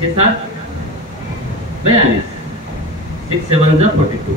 6 7 42, 6 7 42।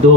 2।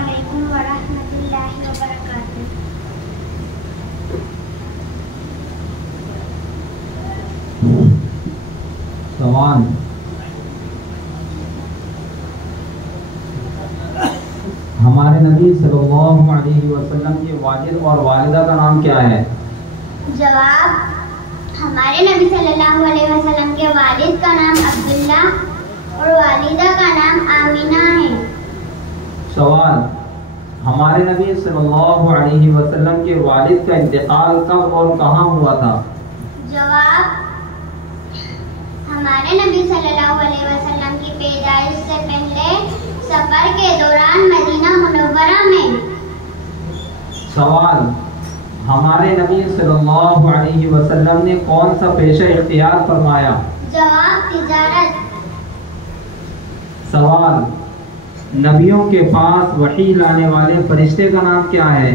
علیکم ورحمۃ اللہ وبرکاتہ۔ سوال، ہمارے نبی صلی اللہ علیہ وسلم کے والد اور والدہ کا نام کیا ہے؟ جواب، ہمارے نبی صلی اللہ علیہ وسلم کے والد کا نام عبداللہ اور والدہ کا نام آمینہ ہے۔ سوال، ہمارے نبی صلی اللہ علیہ وسلم کے والد کا انتقال کب اور کہاں ہوا تھا؟ جواب، ہمارے نبی صلی اللہ علیہ وسلم کی پیدائش سے پہلے سفر کے دوران مدینہ منورہ میں۔ سوال، ہمارے نبی صلی اللہ علیہ وسلم نے کون سا پیشہ اختیار فرمایا؟ جواب، تجارت۔ سوال، نبیوں کے پاس وحی لانے والے فرشتے کا نام کیا ہے؟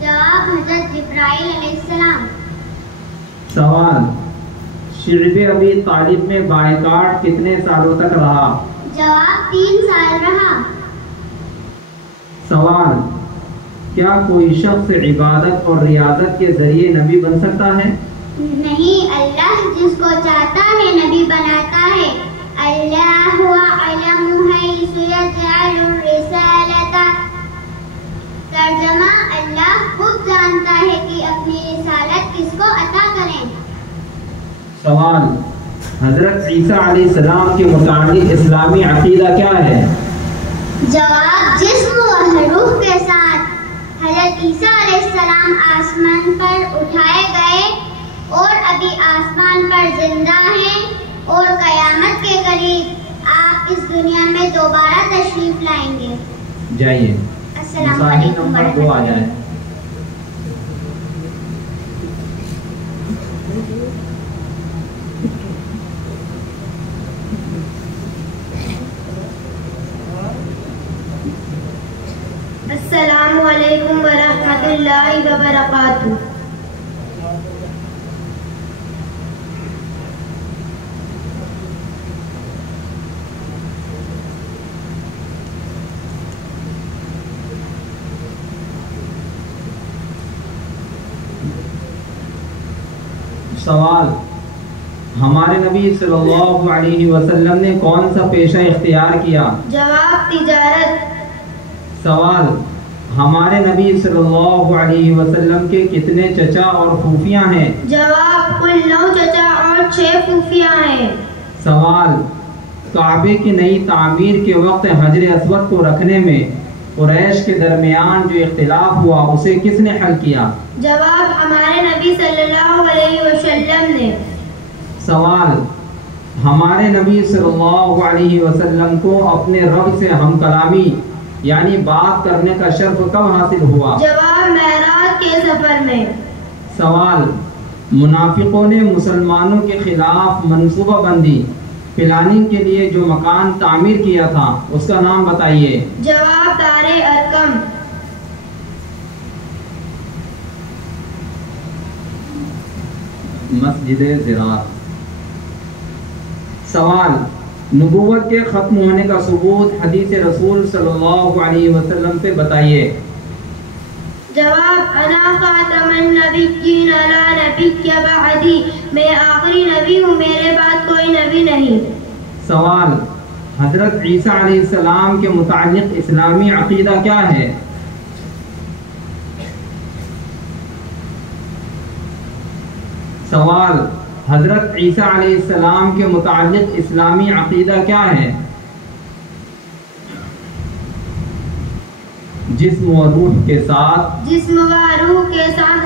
جواب، حضرت جبرائیل علیہ السلام۔ سوال، شعب ابی طالب میں بائیکاٹ کتنے سالوں تک رہا؟ جواب، 3 سال رہا۔ سوال، کیا کوئی شخص عبادت اور ریاضت کے ذریعے نبی بن سکتا ہے؟ نہیں، اللہ جس کو چاہتا ہے نبی بناتا ہے۔ اللہ اعلم حیث یجعل الرسالۃ۔ ترجمہ، اللہ خود جانتا ہے کہ اپنی رسالت کس کو عطا کریں۔ سوال، حضرت عیسیٰ علیہ السلام کے متعلق اسلامی عقیدہ کیا ہے؟ جواب، جسم و روح کے ساتھ حضرت عیسیٰ علیہ السلام آسمان پر اٹھائے گئے اور ابھی آسمان پر زندہ ہیں اور قیامت کے قریب آپ اس دنیا میں دوبارہ تشریف لائیں گے۔ جائیے، السلام مصاحف علیکم نمبر ورحمۃ 2 آ اللہ۔ جائے۔ السلام علیکم ورحمۃ اللہ وبرکاتہ۔ سوال، ہمارے نبی صلی اللہ علیہ وسلم نے کون سا پیشہ اختیار کیا؟ جواب، تجارت۔ سوال، ہمارے نبی صلی اللہ علیہ وسلم کے کتنے چچا اور پھوپھیاں ہیں؟ جواب، کل 9 چچا اور 6 پھوپھیاں ہیں۔ سوال، کعبے کی نئی تعمیر کے وقت حجر اسود کو رکھنے میں قریش کے درمیان جو اختلاف ہوا اسے کس نے حل کیا؟ جواب، ہمارے نبی صلی اللہ علیہ وسلم نے۔ سوال، ہمارے نبی صلی اللہ علیہ وسلم کو اپنے رب سے ہم کلامی یعنی بات کرنے کا شرف کب حاصل ہوا؟ جواب، معراج کے سفر میں۔ سوال، منافقوں نے مسلمانوں کے خلاف منصوبہ بندی پلاننگ کے لیے جو مکان تعمیر کیا تھا اس کا نام بتائیے۔ جواب، دار ارقم۔ مسجد زرار۔ سوال، نبوت کے ختم ہونے کا ثبوت حدیث رسول صلی اللہ علیہ وسلم سے بتائیے۔ جواب، انا خاتم النبیین لا نبی بعدی، میں آخری نبی ہوں، میرے بعد کوئی نبی نہیں۔ سوال، حضرت عیسیٰ علیہ السلام کے متعلق اسلامی عقیدہ کیا ہے؟ سوال، حضرت عیسیٰ علیہ السلام کے متعلق اسلامی عقیدہ کیا ہے؟ جسم و روح کے ساتھ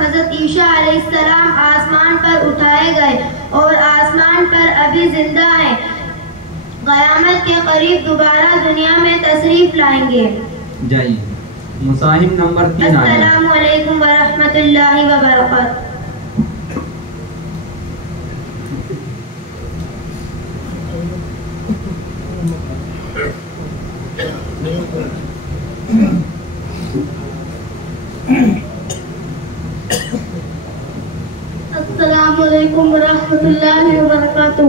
حضرت عیسیٰ علیہ السلام آسمان پر اٹھائے گئے اور آسمان پر ابھی زندہ ہیں، قیامت کے قریب دوبارہ دنیا میں تشریف لائیں گے۔ جائیے، مصاحف نمبر 3 آئے۔ السلام علیکم ورحمۃ اللہ وبرکاتہ۔ السلام علیکم ورحمۃ اللہ وبرکاتہ۔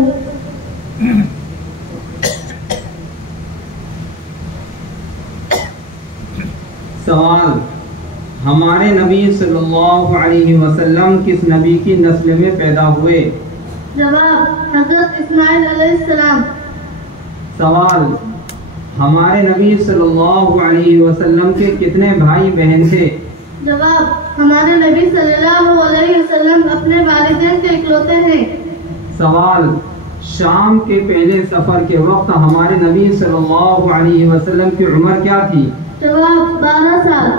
سوال: ہمارے نبی صلی اللہ علیہ وسلم کس نبی کی نسل میں پیدا ہوئے؟ جواب: حضرت اسماعیل علیہ السلام۔ سوال: ہمارے نبی صلی اللہ علیہ وسلم کے کتنے بھائی بہن تھے؟ جواب: ہمارے نبی صلی اللہ علیہ وسلم اپنے والدین کے اکلوتے ہیں۔ سوال: شام کے پہلے سفر کے وقت ہمارے نبی صلی اللہ علیہ وسلم کی عمر کیا تھی؟ جواب: 12 سال۔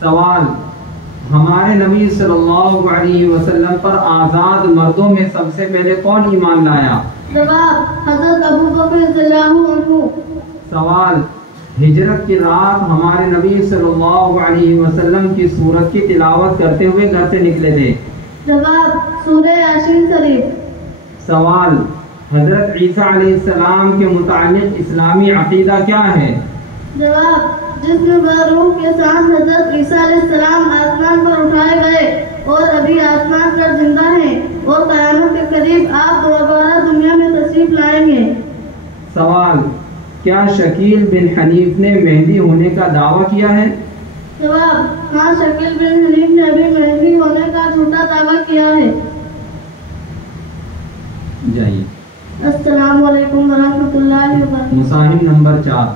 سوال: ہمارے نبی صلی اللہ علیہ وسلم پر آزاد مردوں میں سب سے پہلے کون ایمان لایا؟ جواب: حضرت ابوبکر رضی اللہ عنہ۔ سوال: ہجرت کی رات ہمارے نبی صلی اللہ علیہ وسلم کی سورت کی تلاوت کرتے ہوئے گھر سے نکلے تھے؟ جواب: سورہ یاسین شریف۔ سوال: حضرت عیسیٰ علیہ السلام کے متعلق اسلامی عقیدہ کیا ہے؟ جواب: جسم و روح کے ساتھ حضرت عیسیٰ علیہ السلام آسمان پر اٹھائے گئے اور ابھی آسمان پر زندہ ہیں اور قیامت کے قریب آپ دوبارہ دنیا میں تشریف لائیں گے۔ سوال: کیا شکیل بن حنیف نے مہدی ہونے کا دعویٰ کیا ہے؟ جواب: ہاں، شکیل بن حنیف نے ابھی مہدی ہونے کا جھوٹا دعویٰ کیا ہے۔ جائیے۔ السلام علیکم ورحمۃ اللہ وبرکاتہ۔ مصاحف نمبر 4۔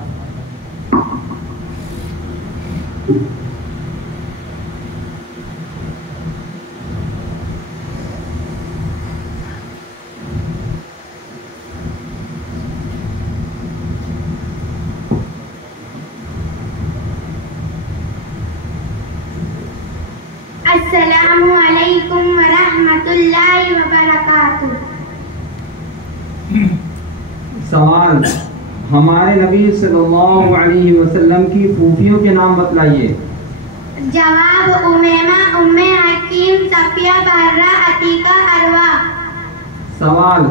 السلام علیکم ورحمۃ اللہ وبرکاتہ۔ سوال: ہمارے نبی صلی اللہ علیہ وسلم کی پھوپھیوں کے نام بتلائیے۔ جواب: امیمہ، ام حکیم، صفیہ، بحرہ، عتیقہ، اروا۔ سوال: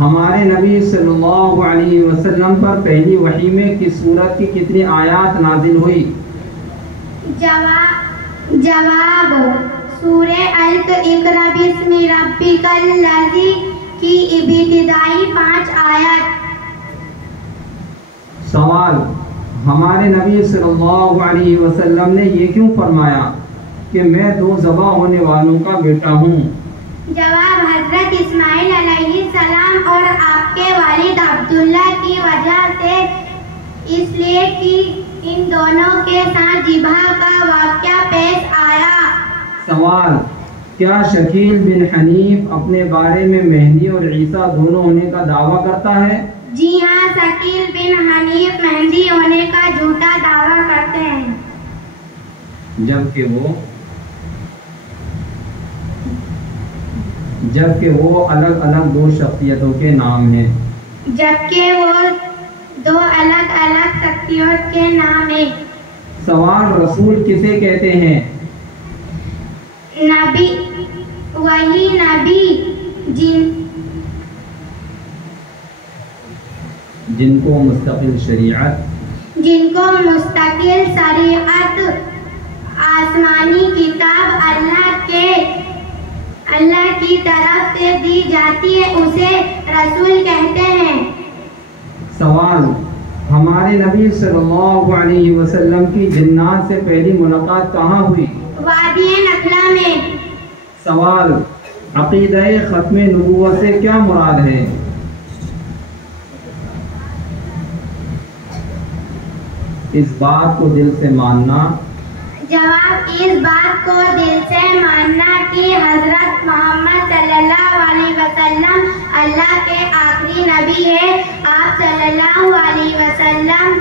ہمارے نبی صلی اللہ علیہ وسلم پر پہلی وحی میں کس سورت کی کتنی آیات نازل ہوئی؟ جواب: سورہ الق، اقرأ بسم ربک الذی کی ابتدائی 5 آیات۔ سوال: ہمارے نبی صلی اللہ علیہ وسلم نے یہ کیوں فرمایا کہ میں 2 ذبح ہونے والوں کا بیٹا ہوں؟ جواب: حضرت اسماعیل علیہ السلام اور آپ کے والد عبداللہ کی وجہ سے، اس لیے کہ ان دونوں کے ساتھ ذبح کا واقعہ پیش آیا۔ سوال: کیا شکیل بن حنیف اپنے بارے میں مہدی اور عیسیٰ دونوں ہونے کا دعویٰ کرتا ہے؟ جی ہاں، شکیل بن حنیف مہدی ہونے کا جھوٹا دعویٰ کرتے ہیں، جبکہ وہ الگ الگ 2 شخصیتوں کے نام ہیں۔ سوال: رسول کسے کہتے ہیں؟ نبی، وہی نبی جن کو مستقل شریعت آسمانی کتاب اللہ کی طرف سے دی جاتی ہے، اسے رسول کہتے ہیں۔ سوال: ہمارے نبی صلی اللہ علیہ وسلم کی جنات سے پہلی ملاقات کہاں ہوئی؟ وادی نخلا میں۔ سوال: عقیدہ ختم نبوت سے کیا مراد ہے؟ اس بات کو دل سے ماننا۔ جواب: اس بات کو دل سے ماننا کہ حضرت محمد صلی اللہ علیہ وسلم اللہ کے آخری نبی ہے۔ آپ صلی اللہ علیہ وسلم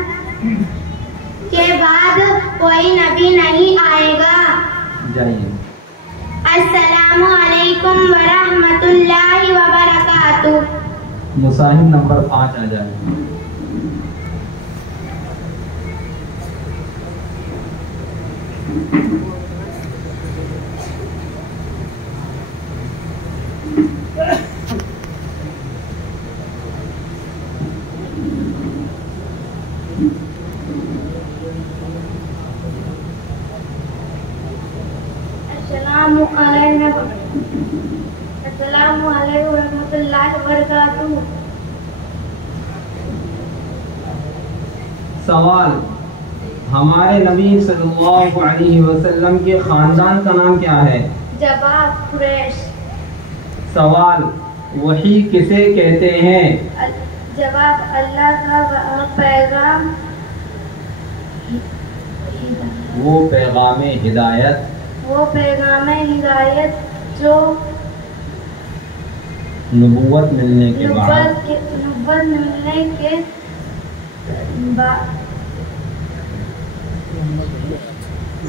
کے بعد کوئی نبی نہیں آئے گا۔ جائیے۔ السلام علیکم ورحمۃ اللہ وبرکاتہ۔ مصاحف نمبر 5 آ جائے۔ السلام علیکم ورحمۃ اللہ وبرکاتہ۔ سوال: ہمارے نبی صلی اللہ علیہ وسلم کے خاندان کا نام کیا ہے؟ جواب قریش. سوال وحی کسے کہتے ہیں؟ جواب اللہ کا پیغام. وہ پیغام ہدایت. وہ پیغام ہدایت جو نبوت ملنے کے بعد. نبوت ملنے کے بعد.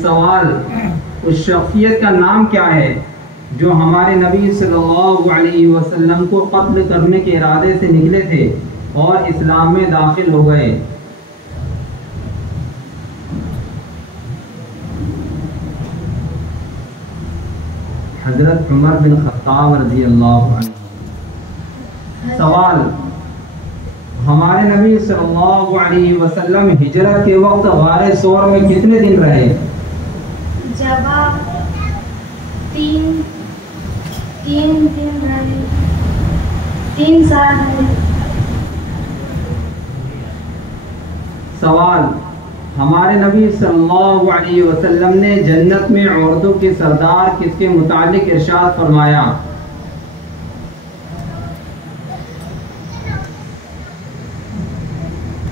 سوال اس شخصیت کا نام کیا ہے جو ہمارے نبی صلی اللہ علیہ وسلم کو قتل کرنے کے ارادے سے نکلے تھے اور اسلام میں داخل ہو گئے؟ حضرت عمر بن خطاب رضی اللہ عنہ. سوال ہمارے نبی صلی اللہ علیہ وسلم ہجرت کے وقت غار ثور میں کتنے دن رہے؟ جواب 3 دن رہے. 3 سال رہے. سوال ہمارے نبی صلی اللہ علیہ وسلم نے جنت میں عورتوں کے سردار کس کے متعلق ارشاد فرمایا؟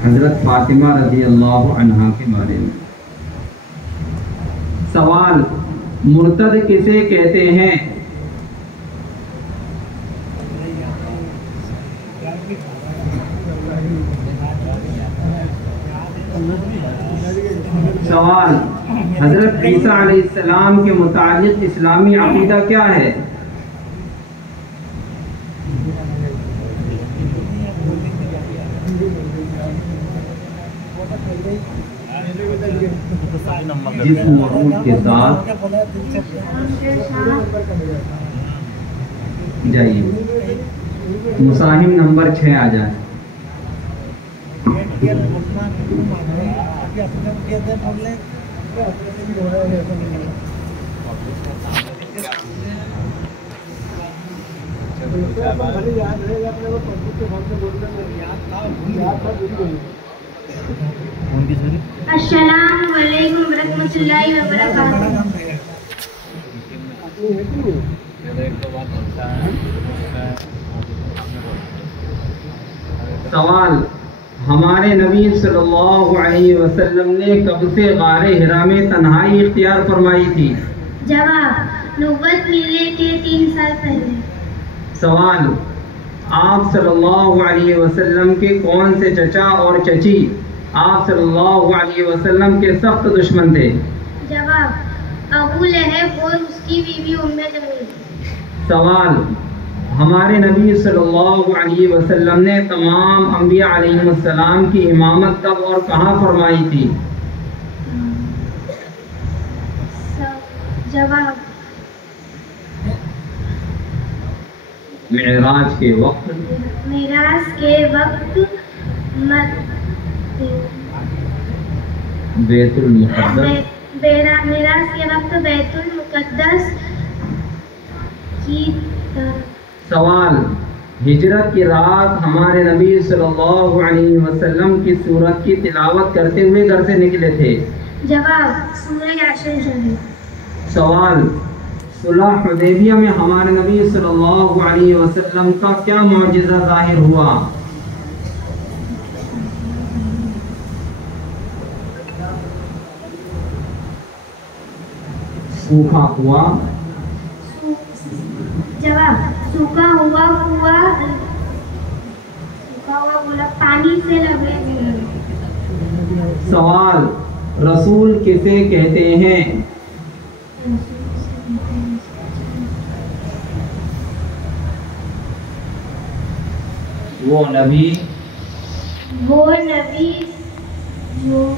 حضرت فاطمہ رضی اللہ عنہا کے بارے میں. سوال مرتد کسے کہتے ہیں؟ سوال حضرت عیسیٰ علیہ السلام کے متعلق اسلامی عقیدہ کیا ہے؟ جسم و روح کے ساتھ جائیے. مصاحف نمبر 6 آ جائے. السلام علیکم ورحمۃ اللہ وبرکاتہ. سوال ہمارے نبی صلی اللہ علیہ وسلم نے کب سے غار حرا میں تنہائی اختیار فرمائی تھی؟ جواب نبوت ملنے کے 3 سال پہلے. سوال آپ صلی اللہ علیہ وسلم کے کون سے چچا اور چچی آپ صلی اللہ علیہ وسلم کے سخت دشمن تھے؟ جواب ابو لہب اور اس کی بیوی ام جمیل. سوال ہمارے نبی صلی اللہ علیہ وسلم نے تمام انبیاء علیہ السلام کی امامت کب اور کہاں فرمائی تھی؟ جواب معراج کے وقت. معراج کے وقت بیت المقدس. معراج کے وقت بیت المقدس کی طرف. سوال ہجرت کی رات ہمارے نبی صلی اللہ علیہ وسلم کی سورت کی تلاوت کرتے ہوئے گھر سے نکلے تھے؟ جواب سورہ یاسین شریف. سوال صلح حدیبیہ میں ہمارے نبی صلی اللہ علیہ وسلم کا کیا معجزہ ظاہر ہوا؟ سوکھا ہوا. جواب سوکھا ہوا پانی سے لگے. سوال رسول کسے کہتے ہیں؟ وہ نبی جو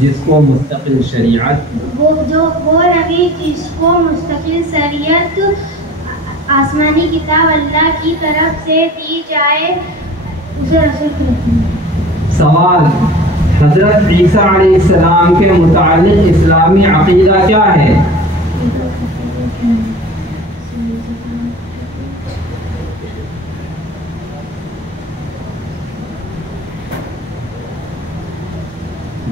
جس کو مستقل شریعت وہ نبی جس کو مستقل شریعت آسمانی کتاب اللہ کی طرف سے دی جائے اسے رسول کہتے ہیں. سوال حضرت عیسیٰ علیہ السلام کے متعلق اسلامی عقیدہ کیا ہے؟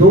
2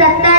70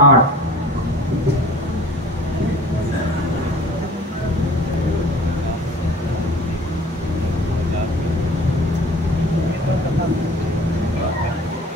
8।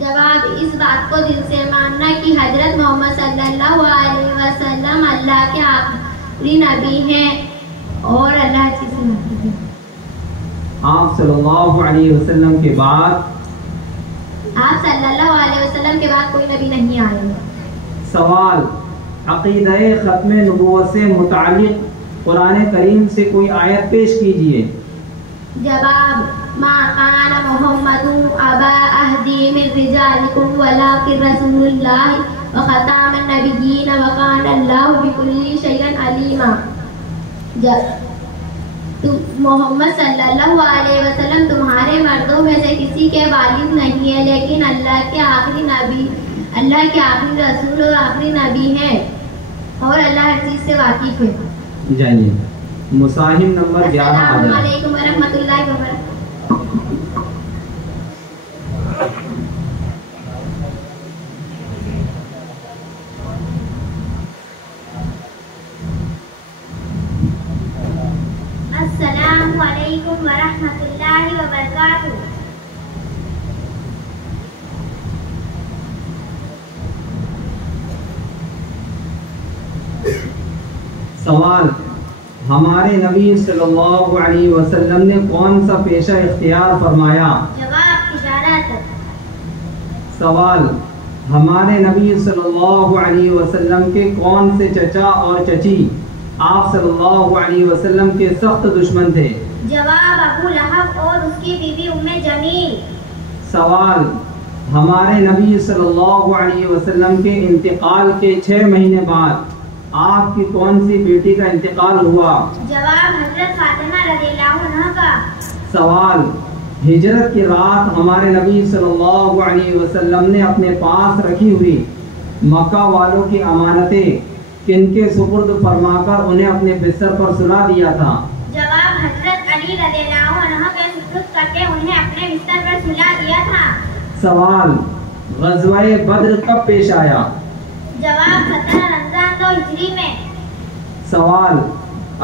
جواب اس بات کو دل سے ماننا کہ حضرت محمد صلی اللہ علیہ وسلم اللہ کے آخری نبی ہیں اور اللہ کی نبی ہیں. آپ صلی اللہ علیہ وسلم کے بعد کوئی نبی نہیں آئے. سوال، عقیدہ ختم نبوت سے متعلق قرآن کریم سے کوئی آیت پیش کیجیے. جواب، ما کان محمد ابا احد من رجالکم ولکن رسول اللہ وخاتم النبیین وکان اللہ بکل شیء علیما. محمد صلی اللہ علیہ وسلم تمہارے مردوں میں سے کسی کے والد نہیں ہے، لیکن اللہ کے آخری رسول اور آخری نبی ہیں اور اللہ ہر چیز سے واقف ہے. جائیے مصاحف نمبر 11. السلام علیکم ورحمۃ اللہ وبرکاتہ. السلام علیکم ورحمۃ اللہ وبرکاتہ. سوال، ہمارے نبی صلی اللہ علیہ وسلم نے کون سا پیشہ اختیار فرمایا؟ جواب، تجارت. سوال، ہمارے نبی صلی اللہ علیہ وسلم کے کون سے چچا اور چچی آپ صلی اللہ علیہ وسلم کے سخت دشمن تھے؟ جواب، ابو لہب اور اس کی بیوی ام جمیل. سوال، ہمارے نبی صلی اللہ علیہ وسلم کے انتقال کے 6 مہینے بعد آپ کی کون سی بیٹی کا انتقال ہوا؟ جواب، حضرت فاطمہ رضی اللہ عنہ کا. سوال، ہجرت کی رات ہمارے نبی صلی اللہ علیہ وسلم نے اپنے پاس رکھی ہوئی مکہ والوں کی امانتیں کن کے سپرد فرما کر انہیں اپنے بستر پر سلا دیا تھا؟ جواب، حضرت علی رضی اللہ عنہ کے سپرد کر کے انہیں اپنے بستر پر سلا دیا تھا. سوال، غزوہ بدر کب پیش آیا؟ جواب، 17 رمضان 2 ہجری میں. سوال،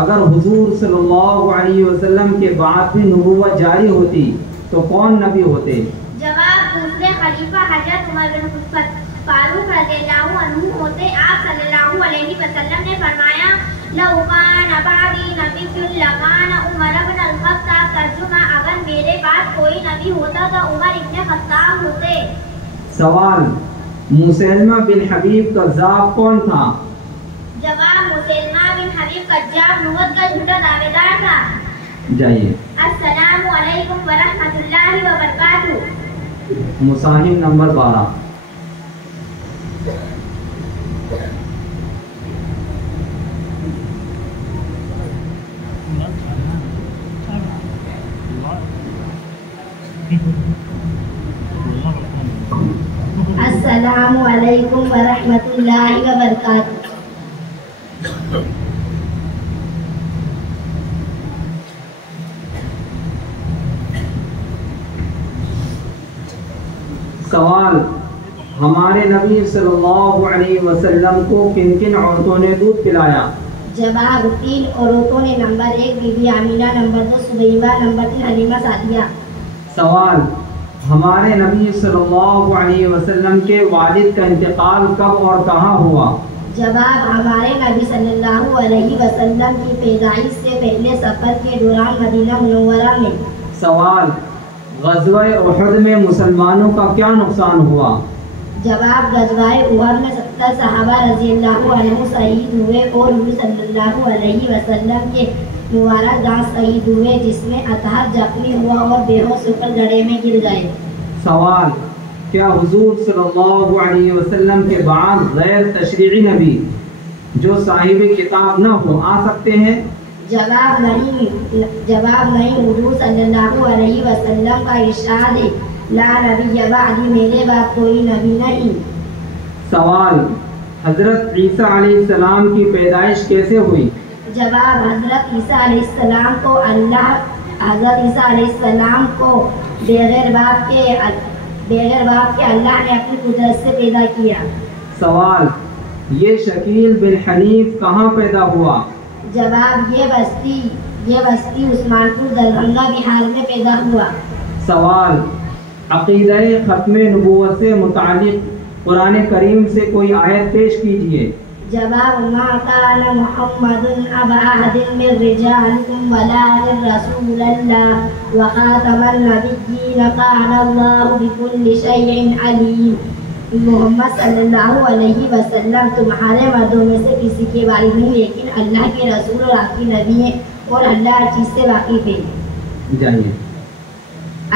اگر حضور صلی اللہ علیہ وسلم کے بعد بھی نبوت جاری ہوتی تو کون نبی ہوتے؟ جواب، دوسرے خلیفہ حضرت عمر بن فاروق رضی اللہ عنہ ہوتے. آپ صلی اللہ علیہ وسلم نے فرمایا، لو کان بعدی نبی لکان عمر بن الخطاب. ترجمہ، اگر میرے بعد کوئی نبی ہوتا تو عمر ابن خطاب ہوتے. سوال، مسیلمہ بن حبیب کذاب کون تھا؟ جواب، مسیلمہ بن حبیب کذاب نبوت کا جھوٹا دعوے دار تھا. جائیے. السلام علیکم ورحمۃ اللہ وبرکاتہ. مصاحف نمبر 12. السلام علیکم ورحمۃ اللہ وبرکاتہ. سوال، ہمارے نبی صلی اللہ علیہ وسلم کو کن کن عورتوں نے دودھ پلایا؟ جواب، 3 عورتوں نے. نمبر 1 بی بی آمینہ، نمبر 2 سبیبہ، نمبر 3 حلیمہ سعدیہ. سوال، ہمارے نبی صلی اللہ علیہ وسلم کے والد کا انتقال کب اور کہاں ہوا؟ جواب، ہمارے نبی صلی اللہ علیہ وسلم کی پیدائش سے پہلے سفر کے دوران مدینہ منورہ میں. سوال، غزوہ احد میں مسلمانوں کا کیا نقصان ہوا؟ جواب، غزوہ احد میں 70 صحابہ رضی اللہ عنہ شہید ہوئے اور نبی صلی اللہ علیہ وسلم کے مبارک دانت شہید ہوئے، جس میں اطہر زخمی ہوا اور بے ہوش ہو کر گڑھے میں گر گئے. سوال، کیا حضور صلی اللہ علیہ وسلم کے بعد غیر تشریعی نبی جو صاحب کتاب نہ ہو آ سکتے ہیں؟ جواب نہیں. حضور صلی اللہ علیہ وسلم کا ارشاد ہے، لا نبی بعدی، میرے بعد کوئی نبی نہیں. سوال، حضرت عیسیٰ علیہ السلام کی پیدائش کیسے ہوئی؟ جواب، حضرت عیسیٰ علیہ السلام کو بغیر باپ کے اللہ نے اپنی قدرت سے پیدا کیا. سوال، یہ شکیل بن حنیف کہاں پیدا ہوا؟ جواب، یہ بستی عثمان پور دربھنگہ بہار میں پیدا ہوا. سوال، عقیدہ ختم نبوت سے متعلق قرآن کریم سے کوئی آیت پیش کیجیے۔ جواب ما كان محمد أبا أحد من رجالكم ولكن رسول الله وخاتم النبيين كان الله بكل شيء عليم۔ محمد صلی اللہ علیہ وسلم تمہارے مردوں میں سے کسی کے بارے نہیں، لیکن اللہ کے رسول اور آخری نبی ہیں اور اللہ ہر چیز سے واقف ہے۔ جائیے۔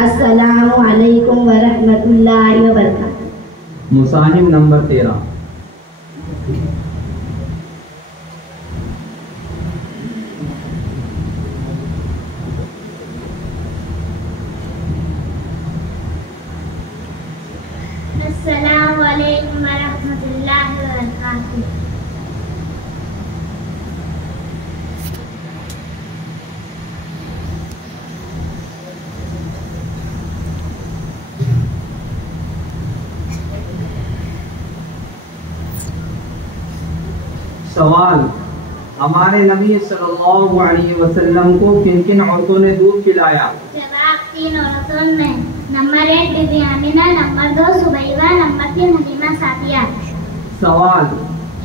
السلام علیکم ورحمۃ اللہ وبرکاتہ۔ مصاحف نمبر 13۔ السلام علیکم ورحمۃ اللہ وبرکاتہ۔ سوال، ہمارے نبی صلی اللہ علیہ وسلم کو کن کن عورتوں نے دودھ پلایا؟ جواب 3 عورتوں میں، نمبر 1 بی بی آمینہ، نمبر 2 سبیبہ، نمبر 3 حلیمہ سعدیہ۔ سوال،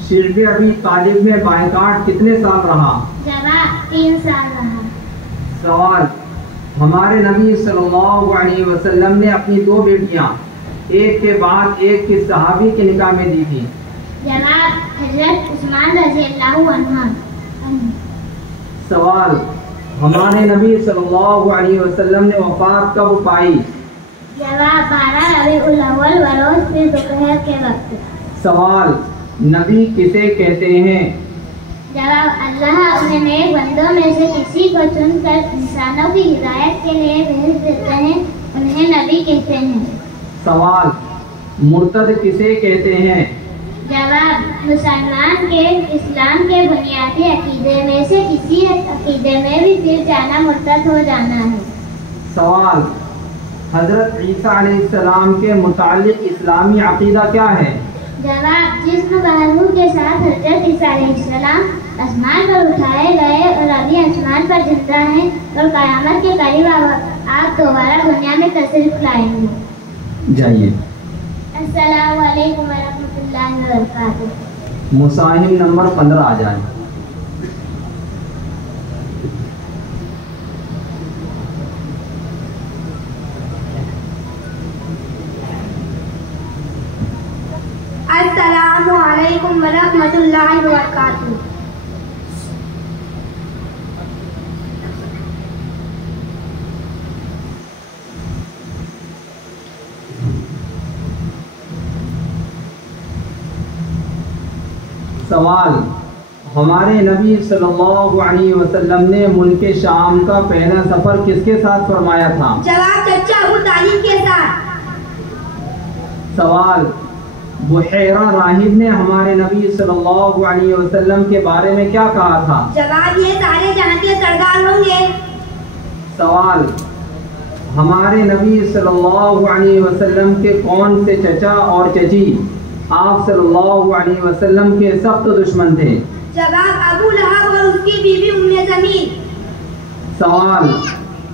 شرب ابی طالب میں بائیکاٹ کتنے سال رہا؟ جواب 3 سال رہا۔ سوال، ہمارے نبی صلی اللہ علیہ وسلم نے اپنی 2 بیٹیاں ایک کے بعد ایک کس صحابی کے نکاح میں دی تھی؟ جواب حضرت عثمان رضی اللہ عنہ۔ سوال، ہمارے نبی صلی اللہ علیہ وسلم نے وفات کب پائی؟ جواب 12 ربیع الاول بروز پھر دوپہر کے وقت۔ سوال، نبی کسے کہتے ہیں؟ جواب اللہ اپنے نیک بندوں میں سے کسی کو چن کر انسانوں کی ہدایت کے لیے بھیج دیتے ہیں، انہیں نبی کہتے ہیں۔ سوال، مرتد کسے کہتے ہیں؟ جواب مسلمان کے اسلام کے بنیادی عقیدے میں سے کسی عقیدے میں بھی پھر جانا مرتد ہو جانا ہے۔ سوال، حضرت عیسیٰ علیہ السلام کے متعلق اسلامی عقیدہ کیا ہے؟ جواب جسم بہروح کے ساتھ حضرت عیسیٰ علیہ السلام آسمان پر اٹھائے گئے اور ابھی آسمان پر زندہ ہیں اور قیامت کے قریب آپ دوبارہ دنیا میں تشریف لائیں گے۔ جائیے۔ السلام علیکم ورحمۃ اللہ وبرکاتہ۔ مصاحف نمبر 15 آ جائیں۔ السلام علیکم ورحمۃ اللہ وبرکاتہ۔ سوال، ہمارے نبی صلی اللہ علیہ وسلم نے ملک شام کا پہلا سفر کس کے ساتھ فرمایا تھا؟ جواب چچا ابو طالب کے ساتھ۔ سوال، بحیرہ راہب نے ہمارے نبی صلی اللہ علیہ وسلم کے بارے میں کیا کہا تھا؟ جواب یہ سارے جہاں کے سردار ہوں گے۔ سوال، ہمارے نبی صلی اللہ علیہ وسلم کے کون سے چچا اور چچی آپ صلی اللہ علیہ وسلم کے سخت دشمن تھے؟ جواب ابو لہب اور اس کی بیوی ام زمین۔ سوال،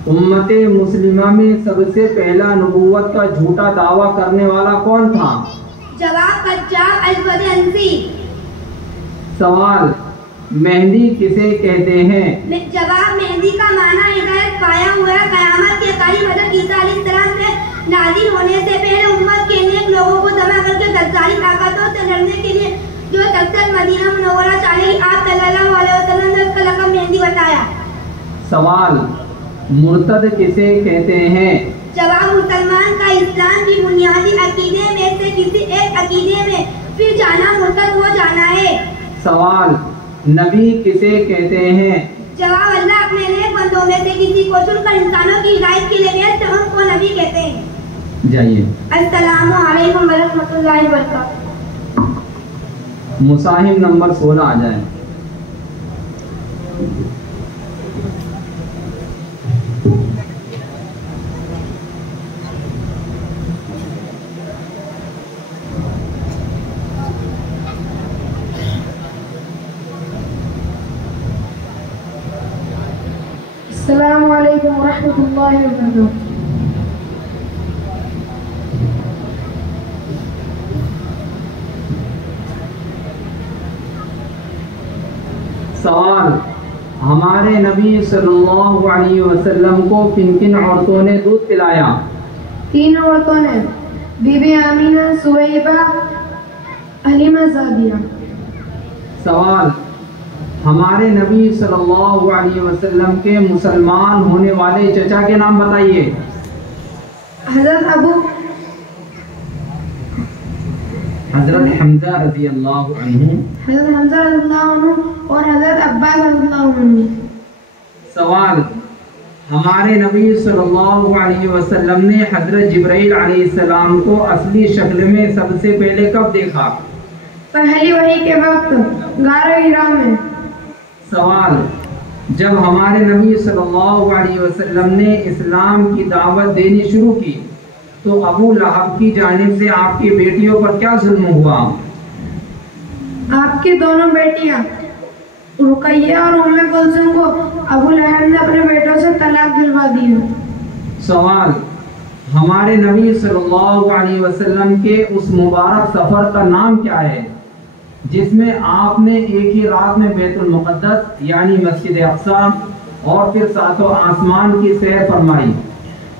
امت مسلمہ میں سب سے پہلا نبوت کا جھوٹا دعویٰ کرنے والا کون تھا؟ جواب قجاب اسود انسی۔ سوال، مہدی کسے کہتے ہیں؟ جواب مہدی کا معنی ہدایت پایا ہوا قیامت کے قریب حضرت عیسیٰ علیہ السلام سے نازل ہونے سے پہلے امت کے نیک لوگوں کو جمع کر کے دجالی طاقتوں سے لڑنے کے لیے جو تقصد مدینہ منورہ چلے، آپ صلی اللہ علیہ وسلم نے اس کا لقب مہدی بتایا۔ سوال، مرتد کسے کہتے ہیں؟ جواب مسلمان کا اسلام کی بنیادی عقیدے میں سے کسی ایک عقیدے میں پھر جانا مرتد ہو جانا ہے۔ سوال، نبی کسے کہتے ہیں؟ جواب اللہ اپنے نیک بندوں میں سے کسی کو چن کر انسانوں کی ہدایت کے لیے بھیجتے ہیں، ان کو نبی کہتے ہیں۔ جائیے۔ السلام علیکم ورحمۃ اللہ وبرکاتہ۔ مصاحف نمبر 16 آ جائیں۔ السلام علیکم ورحمۃ اللہ وبرکاتہ۔ سوال: ہمارے نبی صلی اللہ علیہ وسلم کو کن کن عورتوں نے دودھ پلایا؟ 3 عورتوں نے، بی بی آمینہ، سویبہ، حلیمہ سعدیہ۔ سوال: ہمارے نبی صلی اللہ علیہ وسلم کے مسلمان ہونے والے چچا کے نام بتائیے۔ حضرت حمزہ رضی اللہ عنہ، حضرت حمزہ رضی اللہ عنہ اور حضرت عباس رضی اللہ عنہ۔ سوال: ہمارے نبی صلی اللہ علیہ وسلم نے حضرت جبرائیل علیہ السلام کو اصلی شکل میں سب سے پہلے کب دیکھا؟ پہلی وحی کے وقت غار حرا میں۔ سوال: جب ہمارے نبی صلی اللہ علیہ وسلم نے اسلام کی دعوت دینی شروع کی تو ابو لہب کی جانب سے آپ کی بیٹیوں پر کیا ظلم ہوا؟ آپ کی دونوں بیٹیاں رقیہ اور ام کلثوم کو ابو لہب نے اپنے بیٹوں سے طلاق دلوا دی۔ سوال: ہمارے نبی صلی اللہ علیہ وسلم کے اس مبارک سفر کا نام کیا ہے جس میں آپ نے ایک ہی رات میں بیت المقدس یعنی مسجد اقصی اور پھر 7 آسمان کی سیر فرمائی؟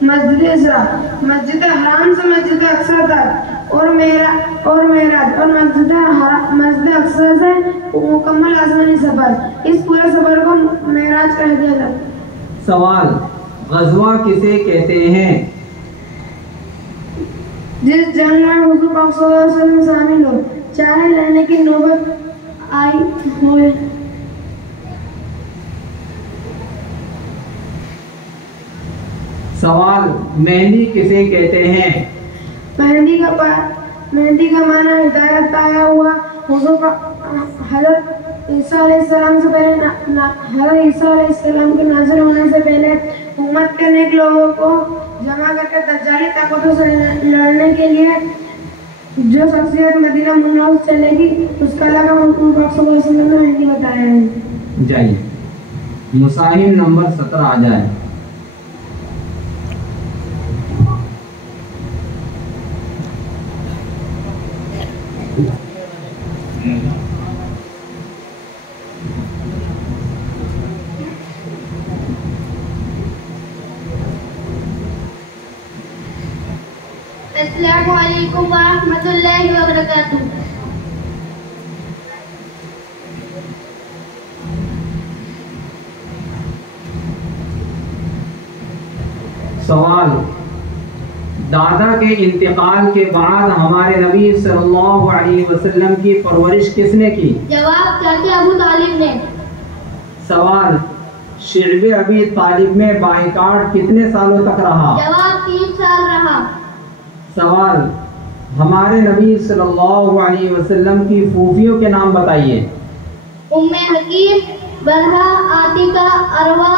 مسجد اسراء، مسجد حرام سے مسجد اقصی تک اور معراج اور مسجد اقصی سے مکمل آسمانی سفر، اس پورے سفر کو معراج کہا گیا۔ سوال: غزوہ کسے کہتے ہیں؟ جس جنگ میں حضور پاک صلی اللہ علیہ وسلم شامل ہو، چاہے لڑنے کی نوبت آئی ہوئے۔ سوال: مہندی کسے کہتے ہیں؟ مہندی کا معنی ہدایت پایا ہوا۔ حضور حضرت عیسیٰ علیہ السلام سے پہلے حضرت عیسیٰ علیہ السلام کے نازل ہونے سے پہلے امت کے نیک لوگوں کو جمع کر کے دجالی طاقتوں سے لڑنے کے لیے جو شخصیت مدینہ منورہ سے چلے گی اس کا لقب حضور پاک صلی اللہ علیہ وسلم نے مہندی بتایا ہے۔ جائیے مصاحف نمبر 17 آ جائے۔ السلام علیکم ورحمۃ اللہ وبرکاتہ۔ سوال: دادا کے انتقال کے بعد ہمارے نبی صلی اللہ علیہ وسلم کی پرورش کس نے کی؟ جواب: چاچا ابو طالب نے۔ سوال: شعب ابی طالب میں بائیکاٹ کتنے سالوں تک رہا؟ جواب: 3 سال رہا۔ سوال: ہمارے نبی صلی اللہ علیہ وسلم کی پھوپھیوں کے نام بتائیے۔ ام حکیم، برہا، عاتقہ، اروا،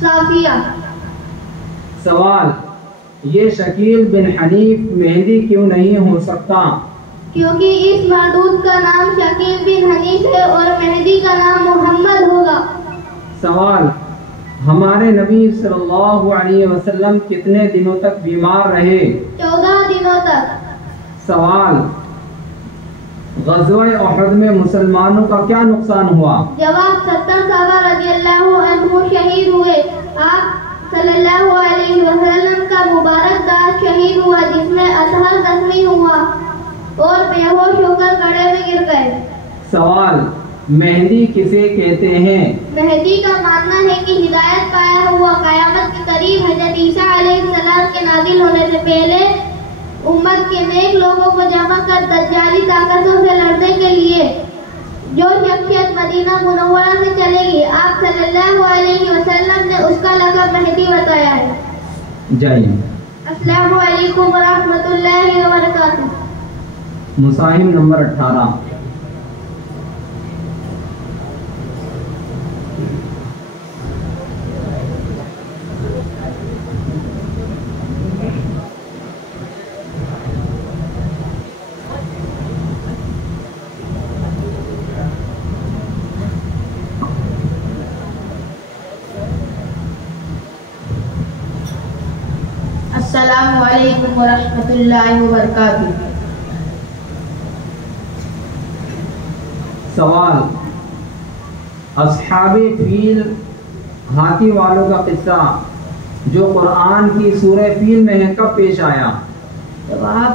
صافیہ۔ سوال: یہ شکیل بن حنیف مہدی کیوں نہیں ہو سکتا؟ کیونکہ اس مردود کا نام شکیل بن حنیف ہے اور مہدی کا نام محمد ہوگا۔ سوال: ہمارے نبی صلی اللہ علیہ وسلم کتنے دنوں تک بیمار رہے؟ 14 دنوں تک۔ سوال: غزوہ احد میں مسلمانوں کا کیا نقصان ہوا؟ جواب: 70 صحابہ رضی اللہ عنہ شہید ہوئے۔ آپ صلی اللہ علیہ وسلم کا مبارک داڑھ شہید ہوا جس میں اطہر زخمی ہوا اور بے ہوش ہو کر کڑے میں گر گئے۔ سوال: مہندی کسے کہتے ہیں؟ مہدی کا ماننا ہے کہ ہدایت پایا ہوا قیامت کے قریب حضرت عیسیٰ علیہ السلام کے نازل ہونے سے پہلے امت کے نیک لوگوں کو جمع کر دجالی طاقتوں سے لڑنے کے لیے جو شخصیت مدینہ منورہ سے چلے گی آپ صلی اللہ علیہ وسلم نے اس کا لقب مہدی بتایا ہے۔ جائیے السلام علیکم ورحمۃ اللہ وبرکاتہ۔ مصاحف نمبر 18۔ السلام علیکم ورحمۃ اللہ وبرکاتہ۔ سوال: اصحاب فیل ہاتھی والوں کا قصہ جو قرآن کی سورہ فیل میں ہے کب پیش آیا؟ جواب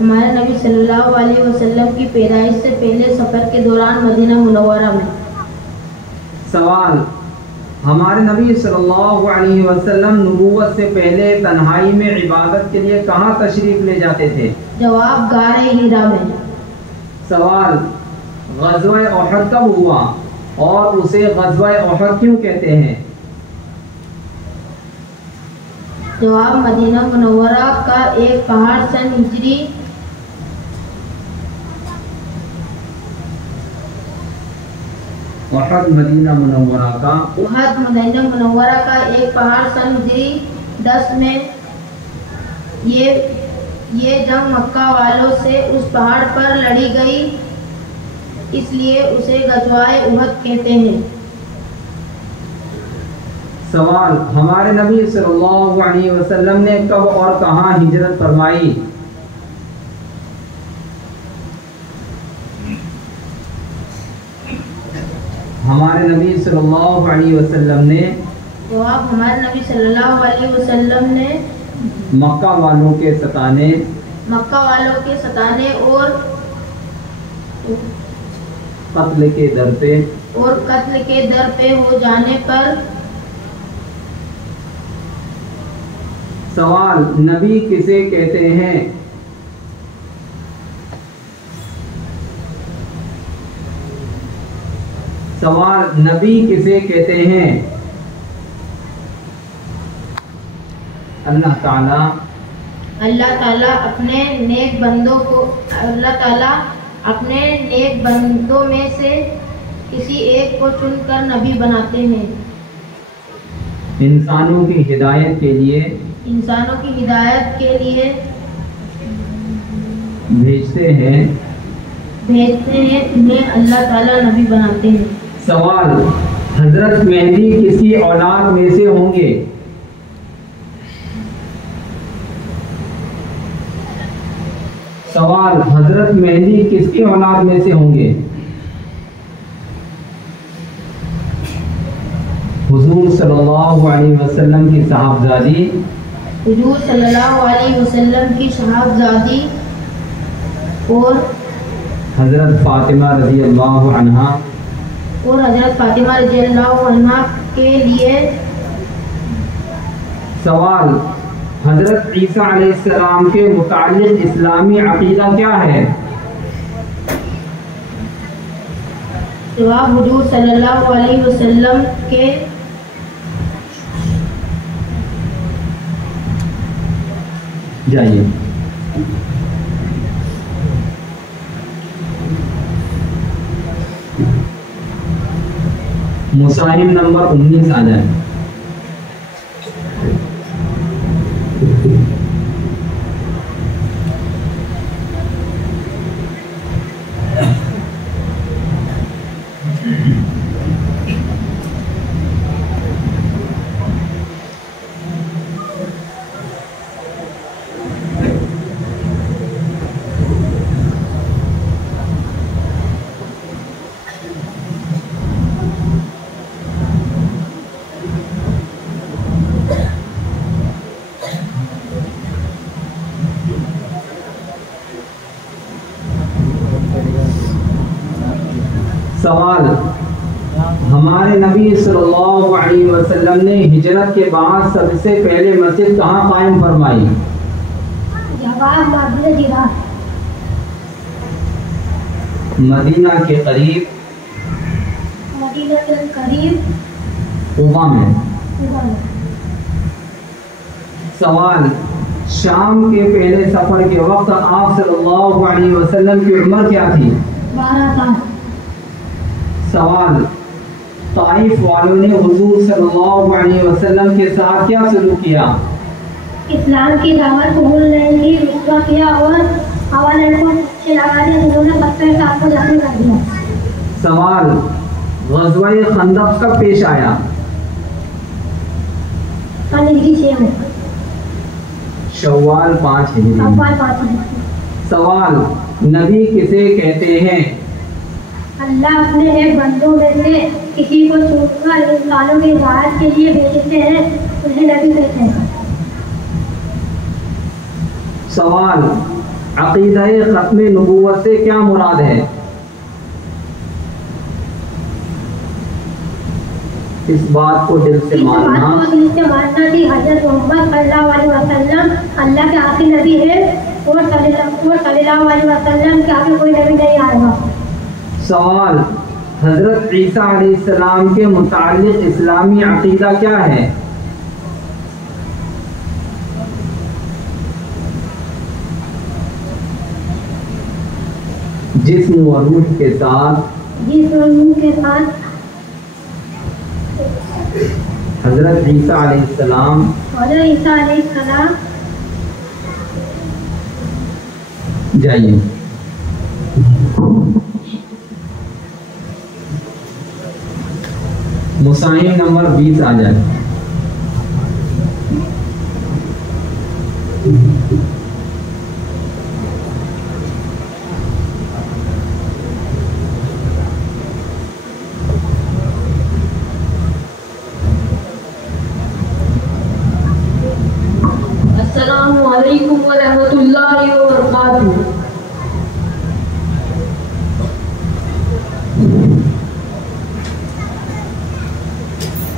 ہمارے نبی صلی اللہ علیہ وسلم کی پیدائش سے پہلے سفر کے دوران مدینہ منورہ میں۔ سوال ہمارے نبی صلی اللہ علیہ وسلم نبوت سے پہلے تنہائی میں عبادت کے لیے کہاں تشریف لے جاتے تھے؟ جواب غار ہیرا میں۔ سوال غزوہ احد کب ہوا اور اسے غزوہ احد کیوں کہتے ہیں؟ جواب مدینہ منورہ کا ایک پہاڑ سن ہجری احد مدینہ منورہ کا ایک پہاڑ سن ہجری 10 میں یہ جنگ مکہ والوں سے اس پہاڑ پر لڑی گئی، اس لیے اسے غزوہ احد کہتے ہیں۔ سوال ہمارے نبی صلی اللہ علیہ وسلم نے کب اور کہاں ہجرت فرمائی؟ ہمارے نبی صلی اللہ علیہ وسلم نے جواب ہمارے نبی صلی اللہ علیہ وسلم نے مکہ والوں کے ستانے اور قتل کے در پہ ہو جانے پر۔ سوال نبی کسے کہتے ہیں؟ سوال نبی کسے کہتے ہیں؟ اللہ تعالیٰ اپنے نیک بندوں میں سے کسی ایک کو چن کر نبی بناتے ہیں، انسانوں کی ہدایت کے لیے بھیجتے ہیں انہیں اللہ تعالیٰ نبی بناتے ہیں۔ سوال حضرت مہدی کس کی اولاد میں سے ہوں گے؟ سوال حضرت مہدی کس کی اولاد میں سے ہوں گے؟ حضور صلی اللہ علیہ وسلم کی صحابزادی اور حضرت فاطمہ رضی اللہ عنہا کے لیے۔ سوال حضرت عیسیٰ علیہ السلام کے متعلق اسلامی عقیدہ کیا ہے؟ جواب حضور صلی اللہ علیہ وسلم کے جائیے مصاحب نمبر 19 آ جائیں۔ سوال ہمارے نبی صلی اللہ علیہ وسلم نے ہجرت کے بعد سب سے پہلے مسجد کہاں قائم فرمائی؟ جواب مدینہ کے قریب قباء میں۔ سوال شام کے پہلے سفر کے وقت آپ صلی اللہ علیہ وسلم کی عمر کیا تھی؟ 12 سال۔ سوال طائف والوں نے حضور صلی اللہ علیہ وسلم کے ساتھ کیا سلوک کیا؟ اسلام کی دعوت قبول نہیں کی، رسوا کیا اور حوالے کو چلا دیا، جنہوں نے پتھر ساتھ کو جانے کر دیا۔ سوال غزوہ خندق کب پیش آیا؟ شوال 5 ہجری۔ سوال نبی کسے کہتے ہیں؟ اللہ اپنے ایک بندوں میں سے کسی کو چن کر انسانوں کی ہدایت کے لیے بھیجتے ہیں، انہیں نبی کہتے ہیں۔ سوال، عقیدہ ختم نبوت سے کیا مراد ہے؟ اس بات کو دل سے ماننا کہ حضرت محمد صلی اللہ علیہ وسلم اللہ کے آخری نبی ہے اور صلی اللہ علیہ وسلم کے آگے کوئی نبی نہیں آئے گا۔ سوال، حضرت عیسیٰ علیہ السلام کے متعلق اسلامی عقیدہ کیا ہے؟ جسم و روح کے ساتھ حضرت عیسیٰ علیہ السلام جائیے مسائل نمبر 20 آ جائے۔ السلام علیکم ورحمۃ اللہ وبرکاتہ۔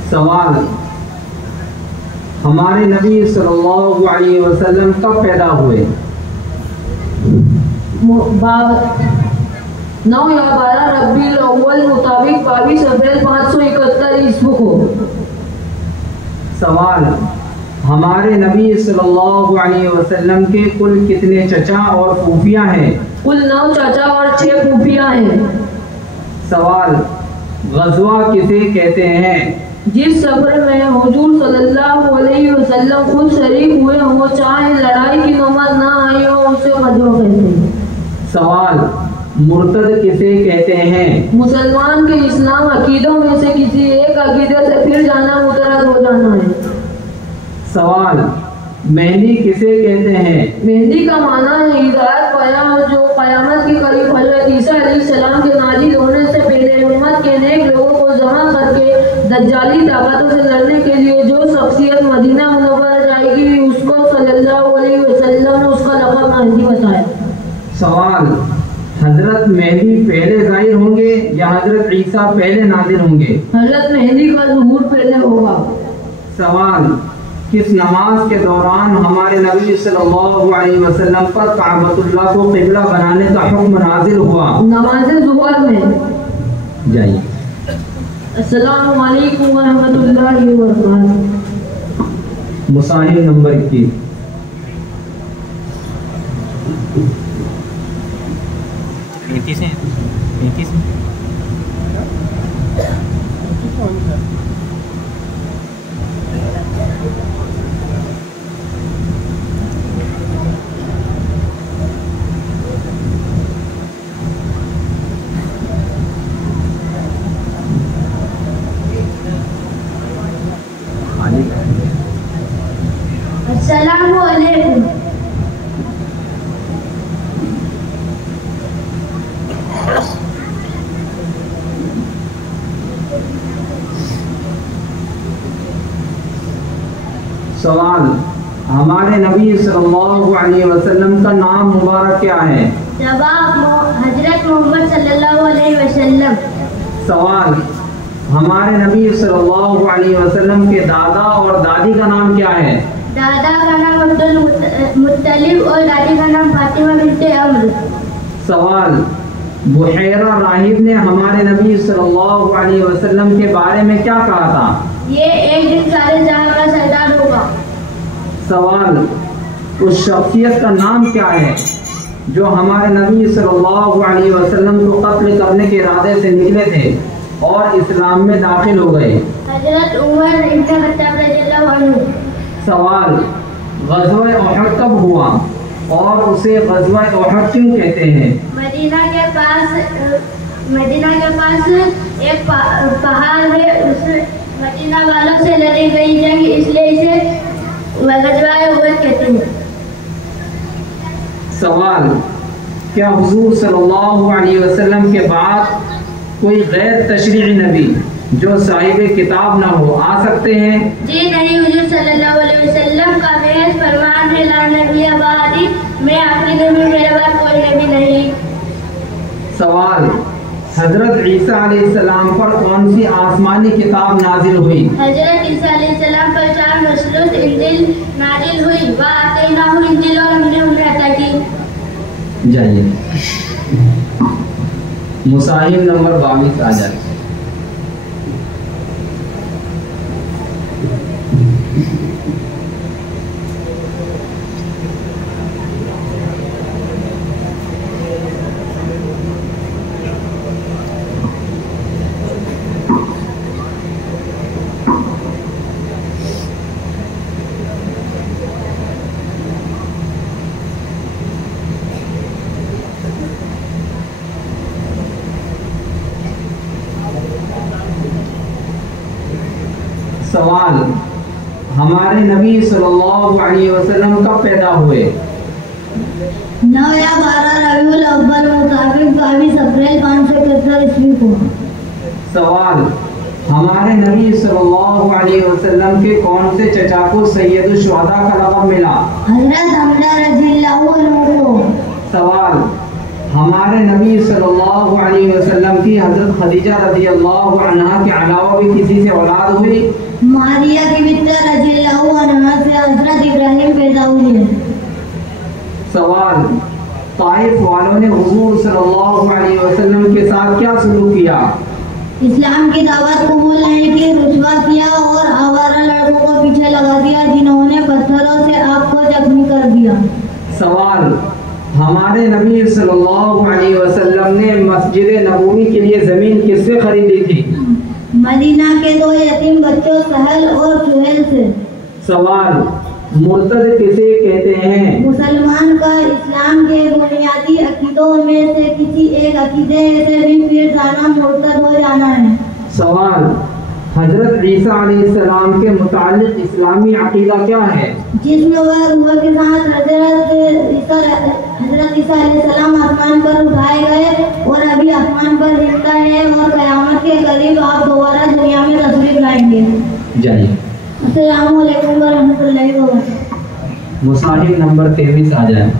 سوال، ہمارے نبی صلی اللہ علیہ وسلم کب پیدا ہوئے؟ 9 یا 12 ربیع الاول مطابق 22 اپریل 571 عیسوی کو۔ سوال، ہمارے نبی صلی اللہ علیہ وسلم کے کل کتنے چچا اور پھوپھیاں ہیں؟ کل 9 چچا اور 6 پھوپھیاں ہیں۔ سوال، غزوہ کسے کہتے ہیں؟ جس سفر میں حضور صلی اللہ علیہ وسلم خود شریک ہوئے ہوں، چاہے لڑائی کی نوبت نہ آئی ہو، اسے غزوہ کہتے ہیں۔ سوال، مرتد کسے کہتے ہیں؟ مسلمان کے اسلام عقیدوں میں سے کسی ایک عقیدے سے پھر جانا، مرتد ہو جانا ہے۔ سوال، مہندی کسے کہتے ہیں؟ مہندی کا معنی ہے ہدایت پیام، جو قیامت کے قریب حضرت عیسیٰ علیہ السلام کے نازل ہونے سے پہلے امت کے نیک لوگوں کو جمع کر کے دجالی طاقتوں سے لڑنے کے لیے جو شخصیت مدینہ منورہ جائے گی، اس کو صلی اللہ علیہ وسلم نے اس کا لقب مہندی بتایا۔ سوال، حضرت مہدی پہلے ظاہر ہوں گے یا حضرت عیسیٰ پہلے نازل ہوں گے؟ حضرت مہندی کا ظہور پہلے ہوگا۔ سوال، کس نماز کے دوران ہمارے نبی صلی اللہ علیہ وسلم پر کعبۃ اللہ کو قبلہ بنانے کا حکم نازل ہوا؟ نماز ظہر میں۔ جائیے۔ السلام علیکم ورحمۃ اللہ وبرکاتہ۔ مسائل نمبر 21۔ السلام علیکم۔ سوال، ہمارے نبی صلی اللہ علیہ وسلم کا نام مبارک کیا ہے؟ جواب، حضرت محمد صلی اللہ علیہ وسلم۔ سوال، ہمارے نبی صلی اللہ علیہ وسلم کے دادا اور دادی کا نام کیا ہے؟ دادا کا نام عبد المطلب اور دادی کا نام فاطمہ بنت عمرو۔ سوال، بحیرہ راہب نے ہمارے نبی صلی اللہ علیہ وسلم کے بارے میں کیا کہا تھا؟ یہ ایک دن سارے جہاں کا سردار ہوگا۔ سوال، اس شخصیت کا نام کیا ہے جو ہمارے نبی صلی اللہ علیہ وسلم کو قتل کرنے کے ارادے سے نکلے تھے اور اسلام میں داخل ہو گئے؟ حضرت عمر ابن خطاب رضی اللہ عنہ۔ سوال، غزوہ احد کب ہوا اور اسے غزوہ احد کیوں کہتے ہیں؟ مدینہ کے پاس ایک پہاڑ ہے، اس مدینہ والوں سے لڑی گئی جنگ، اس لیے اسے غزوہ احد کہتے ہیں۔ سوال، کیا حضور صلی اللہ علیہ وسلم کے بعد کوئی غیر تشریعی نبی جو صاحب کتاب نہ ہو آ سکتے ہیں؟ جی نہیں، حضور صلی اللہ علیہ وسلم کا محض فرمان ہے لا نبی بعدی، میں آخری نبی، میرے بعد کوئی نبی نہیں۔ سوال، حضرت عیسیٰ علیہ السلام پر کون سی آسمانی کتاب نازل ہوئی؟ حضرت عیسیٰ علیہ السلام پر 4 مصروف انجیل نازل ہوئی، وآتیناہ الانجیل، اور ہم نے انہیں عطا کی۔ جائیے مصاحف نمبر 22 آ جائے۔ سوال، ہمارے نبی صلی اللہ علیہ وسلم کب پیدا ہوئے؟ 9 یا 12 ربیع الاول مطابق 22 اپریل 571 عیسوی کو۔ سوال، ہمارے نبی صلی اللہ علیہ وسلم کے کون سے چچا کو سید الشہداء کا لقب ملا؟ حضرت حمزہ رضی اللہ عنہ کو۔ سوال، ہمارے نبی صلی اللہ علیہ وسلم کی حضرت خدیجہ رضی اللہ عنہا کے علاوہ بھی کسی سے اولاد ہوئی؟ ماریہ کی بنت رضی اللہ عنہا سے حضرت ابراہیم پیدا ہوئے۔ سوال، طائف والوں نے حضور صلی اللہ علیہ وسلم کے ساتھ کیا سلوک کیا؟ اسلام کی دعوت قبول نہیں کی، رسوا کیا اور آوارہ لڑکوں کو پیچھے لگا دیا، جنہوں نے پتھروں سے آپ کو زخمی کر دیا۔ سوال، ہمارے نبی صلی اللہ علیہ وسلم نے مسجد نبوی کے لیے زمین کس سے خریدی تھی؟ مدینہ کے 2 یتیم بچوں سہل اور سہیل سے۔ سوال، مرتد کسے کہتے ہیں؟ مسلمان کا اسلام کے بنیادی عقیدوں میں سے کسی ایک عقیدے سے بھی پھر جانا مرتد ہو جانا ہے۔ سوال، حضرت عیسیٰ علیہ السلام کے متعلق اسلامی عقیدہ کیا ہے؟ جس میں وہ روح کے ساتھ حضرت عیسیٰ علیہ السلام آسمان پر اٹھائے گئے اور ابھی آسمان پر زندہ ہے اور قیامت کے قریب آپ دوبارہ دنیا میں تشریف لائیں گے۔ جائیے السلام علیکم ورحمۃ اللہ وبرکاتہ۔ مصاحف نمبر 23 آ جائے۔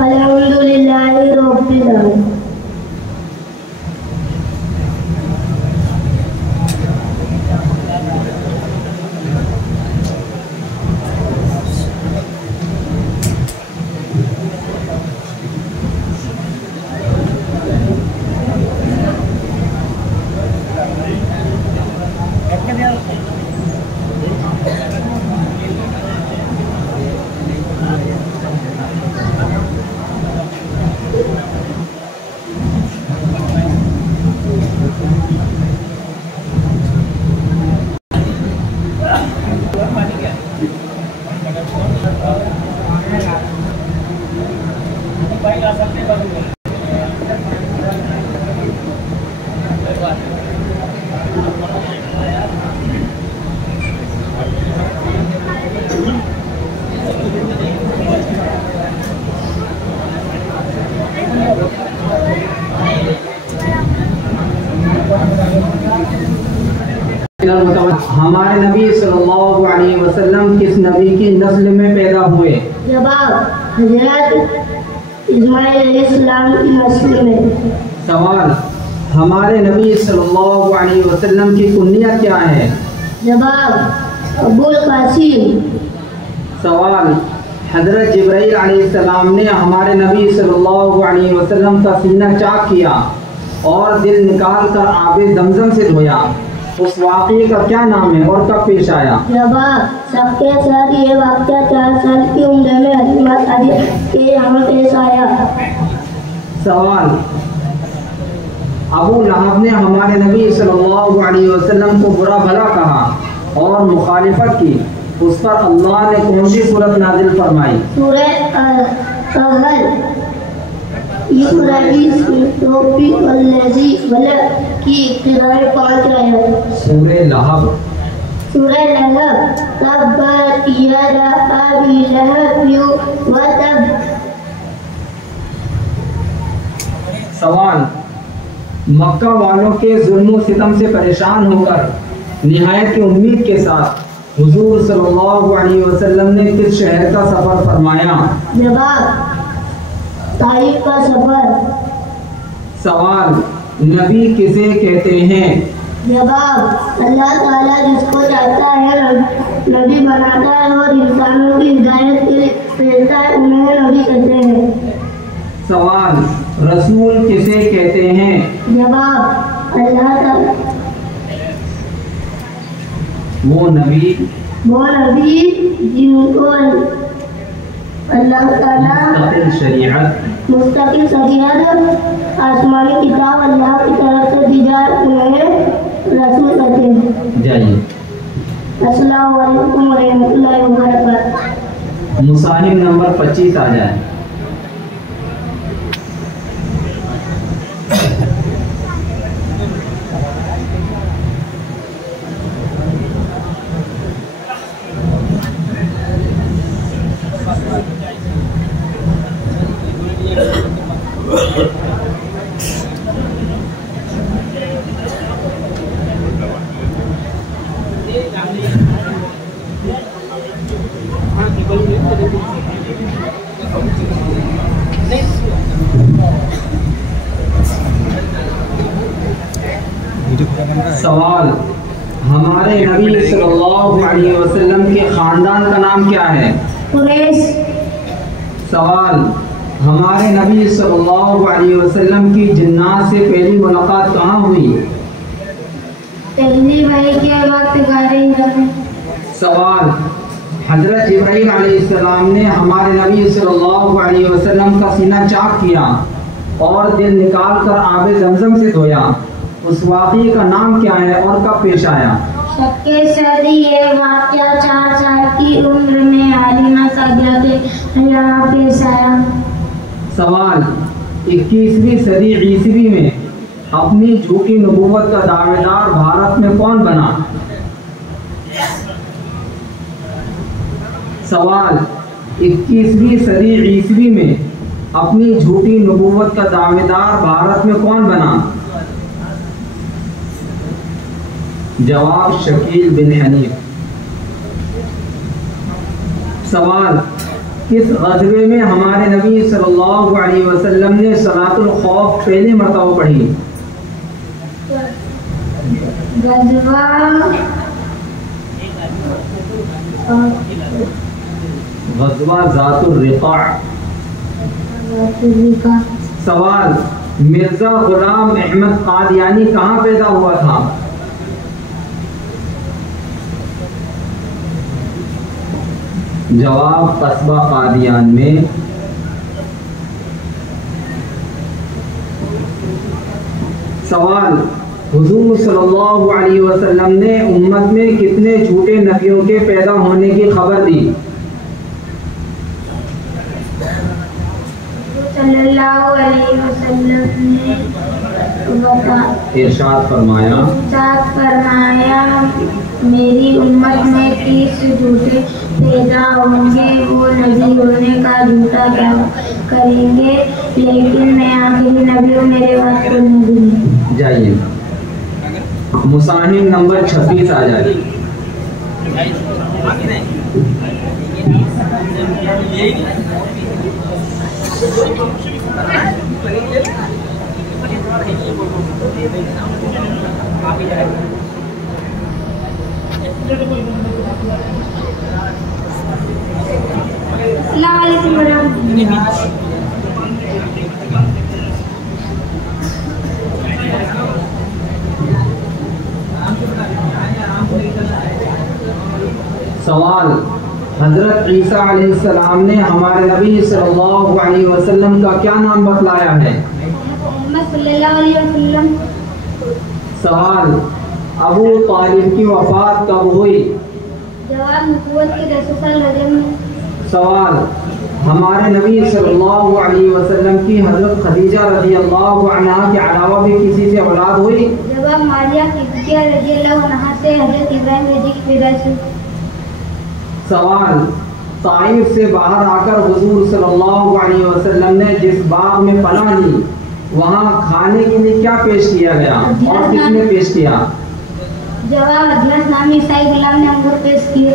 الحمدللہ رب العالمین۔ ہمارے نبی صلی اللہ علیہ وسلم کس نبی کی نسل میں پیدا ہوئے؟ جواب، حضرت اسماعیل علیہ السلام کی نسل میں۔ سوال، ہمارے نبی صلی اللہ علیہ وسلم کی کنیت کیا ہے؟ جواب، ابو القاسم۔ سوال، حضرت جبرائیل علیہ السلام نے ہمارے نبی صلی اللہ علیہ وسلم کا سینہ چاک کیا اور دل نکال کر آب زمزم سے دھویا، اس واقعے کا کیا نام ہے اور کب پیش آیا؟ جواب، سب کے ساتھ یہ واقعہ 4 سال کی عمر میں حکمت علی کے یہاں پیش آیا۔ سوال، ابو لہب نے ہمارے نبی صلی اللہ علیہ وسلم کو برا بھلا کہا اور مخالفت کی، اس پر اللہ نے کون سی سورت نازل فرمائی؟ سورہ الحل۔ اقرأ بِاسْمِ رَبِّكَ الَّذِي خَلَقَ کی ابتدائی 5 آیات. سورہ لہب. سورہ لہب. تبت یدا ابی لہب وتب. سوال: مکہ والوں کے ظلم و ستم سے پریشان ہو کر نہایت امید کے ساتھ حضور صلی اللہ علیہ وسلم نے کس شہر کا سفر فرمایا؟ جواب: طائف کا سفر. سوال: نبی کسے کہتے ہیں؟ جواب: اللہ تعالیٰ جس کو چاہتا ہے نبی بناتا ہے اور انسانوں کی ہدایت کے لیے بھیجتا ہے، انہیں نبی کہتے ہیں. سوال: رسول کسے کہتے ہیں؟ جواب: اللہ تعالیٰ وہ نبی جن کو اللہ تعالیٰ مستقل شریعت آسمانی کتاب اللہ کی طرف سے دی جائے انہیں رسول کہتے ہیں. جائیے. السلام علیکم ورحمۃ اللہ وبرکاتہ. مصاحف نمبر 25 آ جائے. سوال: ہمارے نبی صلی اللہ علیہ وسلم کے خاندان کا نام کیا ہے؟ قریش. سوال: ہمارے نبی صلی اللہ علیہ وسلم کی جنات سے پہلی ملاقات کہاں ہوئی؟ پہلی وحی کے وقت غار ہرا میں. سوال: حضرت جبرائیل علیہ السلام نے ہمارے نبی صلی اللہ علیہ وسلم کا سینہ چاک کیا اور دل نکال کر آب زمزم سے دھویا، اس واقعے کا نام کیا ہے اور کب پیش آیا؟ شک صدی. یہ واقعہ 4 سال کی عمر میں حلیمہ سعدیہ کے یہاں پیش آیا. سوال: 21ویں صدی عیسوی میں اپنی جھوٹی نبوت کا دعوے دار بھارت میں کون بنا؟ سوال: 21ویں صدی عیسوی میں اپنی جھوٹی نبوت کا دعوے دار بھارت میں کون بنا؟ جواب: شکیل بن حنیف. سوال: کس غزوے میں ہمارے نبی صلی اللہ علیہ وسلم نے صلاۃ الخوف پہلی مرتبہ پڑھی؟ غزوہ ذات الرقاع. سوال: مرزا غلام احمد قادیانی کہاں پیدا ہوا تھا؟ جواب: قصبہ قادیان میں. سوال: حضور صلی اللہ علیہ وسلم نے امت میں کتنے جھوٹے نبیوں کے پیدا ہونے کی خبر دی؟ صلی اللہ علیہ وسلم نے ارشاد فرمایا میری امت میں 30 جھوٹے پیدا ہوں گے، وہ نبی ہونے کا جھوٹا کیا کریں گے، لیکن میں آخری نبی ہوں، میرے وقت کوئی نبی نہیں. جائیے. مصاحف نمبر 26 آ جائے. السلام علیکم ورحمۃ اللہ. سوال: حضرت عیسیٰ علیہ السلام نے ہمارے نبی صلی اللہ علیہ وسلم کا کیا نام بتلایا ہے؟ محمد صلی اللہ علیہ وسلم. سوال: ابو طالب کی وفات کب ہوئی؟ جواب: نبوت کے 10 سال رجب میں. سوال: ہمارے نبی صلی اللہ علیہ وسلم کی حضرت خدیجہ رضی اللہ عنہا کے علاوہ بھی کسی سے اولاد ہوئی؟ جواب ماریہ قبطیہ رضی اللہ عنہا سے حضرت ابراہیم رضی کی پیدائش ہوئی۔ سوال، طائف سے باہر آ کر حضور صلی اللہ علیہ وسلم نے جس باغ میں پناہ لی وہاں کھانے کے لیے کیا پیش کیا گیا اور کس نے پیش کیا؟ جواب ادرس نامی عیسائی غلام نے انگور پیش کیے۔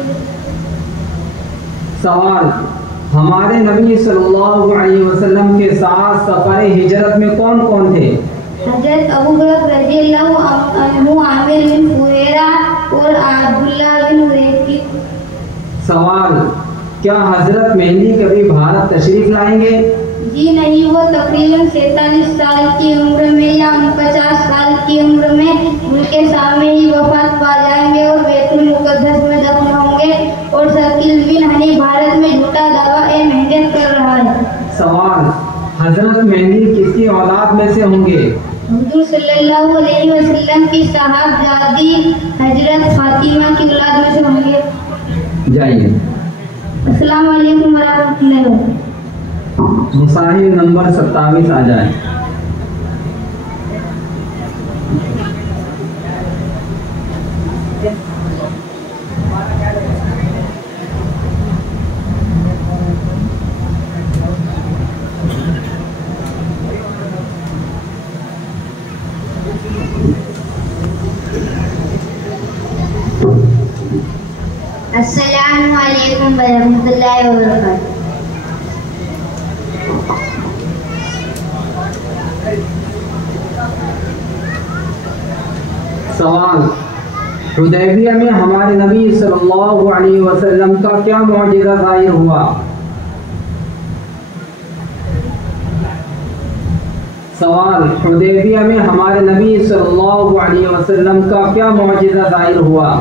سوال، ہمارے نبی صلی اللہ علیہ وسلم کے ساتھ سفر ہجرت میں کون کون تھے؟ حضرت ابو بکر رضی اللہ عنہ، عامر بن فہیرہ اور عبداللہ بن ریفی۔ سوال، کیا حضرت مہدی کبھی بھارت تشریف لائیں گے؟ جی نہیں، وہ تقریباً 47 سال کی عمر میں یا 50 سال کی عمر میں ان کے سامنے ہی وفات پا جائیں گے اور بیت المقدس میں دفن ہوں گے، اور ثقیل بن حنیف بھارت میں جھوٹا دعویٰ مہندت کر رہا ہے۔ سوال، حضرت مہدی کس کی اولاد میں سے ہوں گے؟ حضور صلی اللہ علیہ وسلم کی صاحبزادی حضرت فاطمہ کی اولاد میں سے ہوں گے۔ جائیے۔ السلام علیکم ورحمۃ اللہ وبرکاتہ۔ مصاحف نمبر 27 آ جائے۔ السلام علیکم ورحمۃ اللہ وبرکاتہ۔ سوال، حدیبیہ میں ہمارے نبی صلی اللہ علیہ وسلم کا کیا معجزہ ظاہر ہوا؟ سوال، حدیبیہ میں ہمارے نبی صلی اللہ علیہ وسلم کا کیا معجزہ ظاہر ہوا؟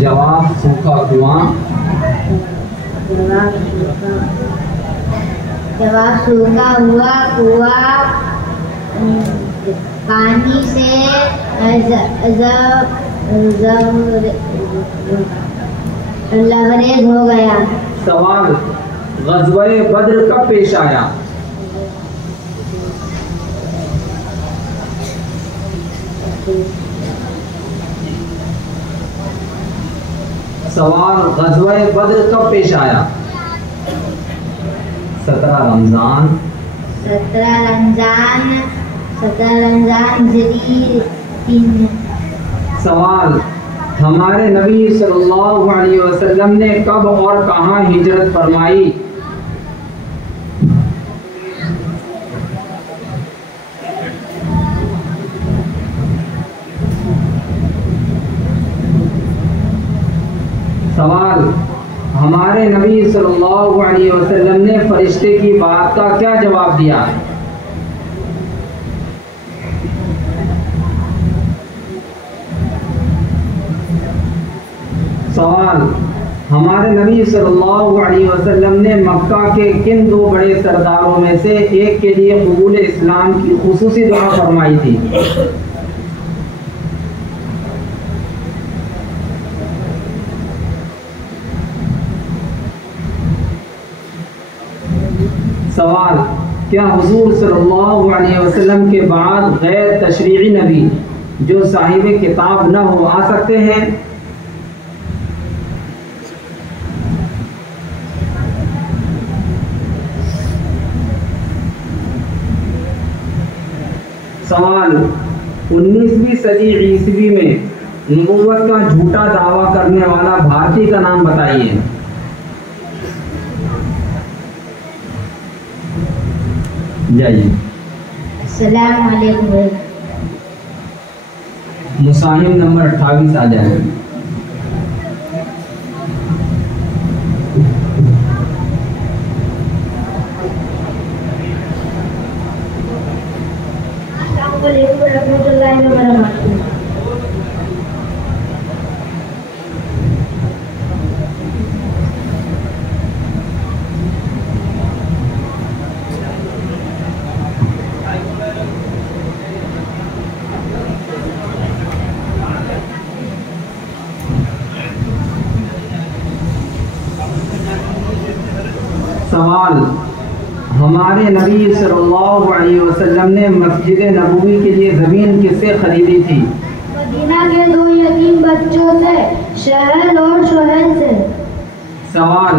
جواب، سوکھا کنواں۔ جواب، سوکھا ہوا کنواں پانی سے لبریز ہو گیا۔ سوال، غزوہ بدر کب پیش آیا؟ سوال، غزوہ بدر کب پیش آیا؟ 17 رمضان۔ 17 رمضان ہجری 3۔ سوال، ہمارے نبی صلی اللہ علیہ وسلم نے کب اور کہاں ہجرت فرمائی؟ سوال، ہمارے نبی صلی اللہ علیہ وسلم نے فرشتے کی بات کا کیا جواب دیا؟ سوال، ہمارے نبی صلی اللہ علیہ وسلم نے مکہ کے کن 2 بڑے سرداروں میں سے ایک کے لیے قبول اسلام کی خصوصی دعا فرمائی تھی؟ سوال، کیا حضور صلی اللہ علیہ وسلم کے بعد غیر تشریعی نبی جو صاحب کتاب نہ ہو آ سکتے ہیں؟ سوال، 19ویں صدی عیسوی میں نبوت کا جھوٹا دعویٰ کرنے والا بھارتی کا نام بتائیے۔ جائیے۔ السلام علیکم۔ مصاحف نمبر 28 آ جائے۔ السلام علیکم ورحمۃ اللہ وبرکاتہ۔ ہمارے نبی صلی اللہ علیہ وسلم نے مسجد نبوی کے لیے زمین کس سے خریدی تھی؟ مدینہ کے 2 یتیم بچوں سے، شہر اور شوہر سے۔ سوال،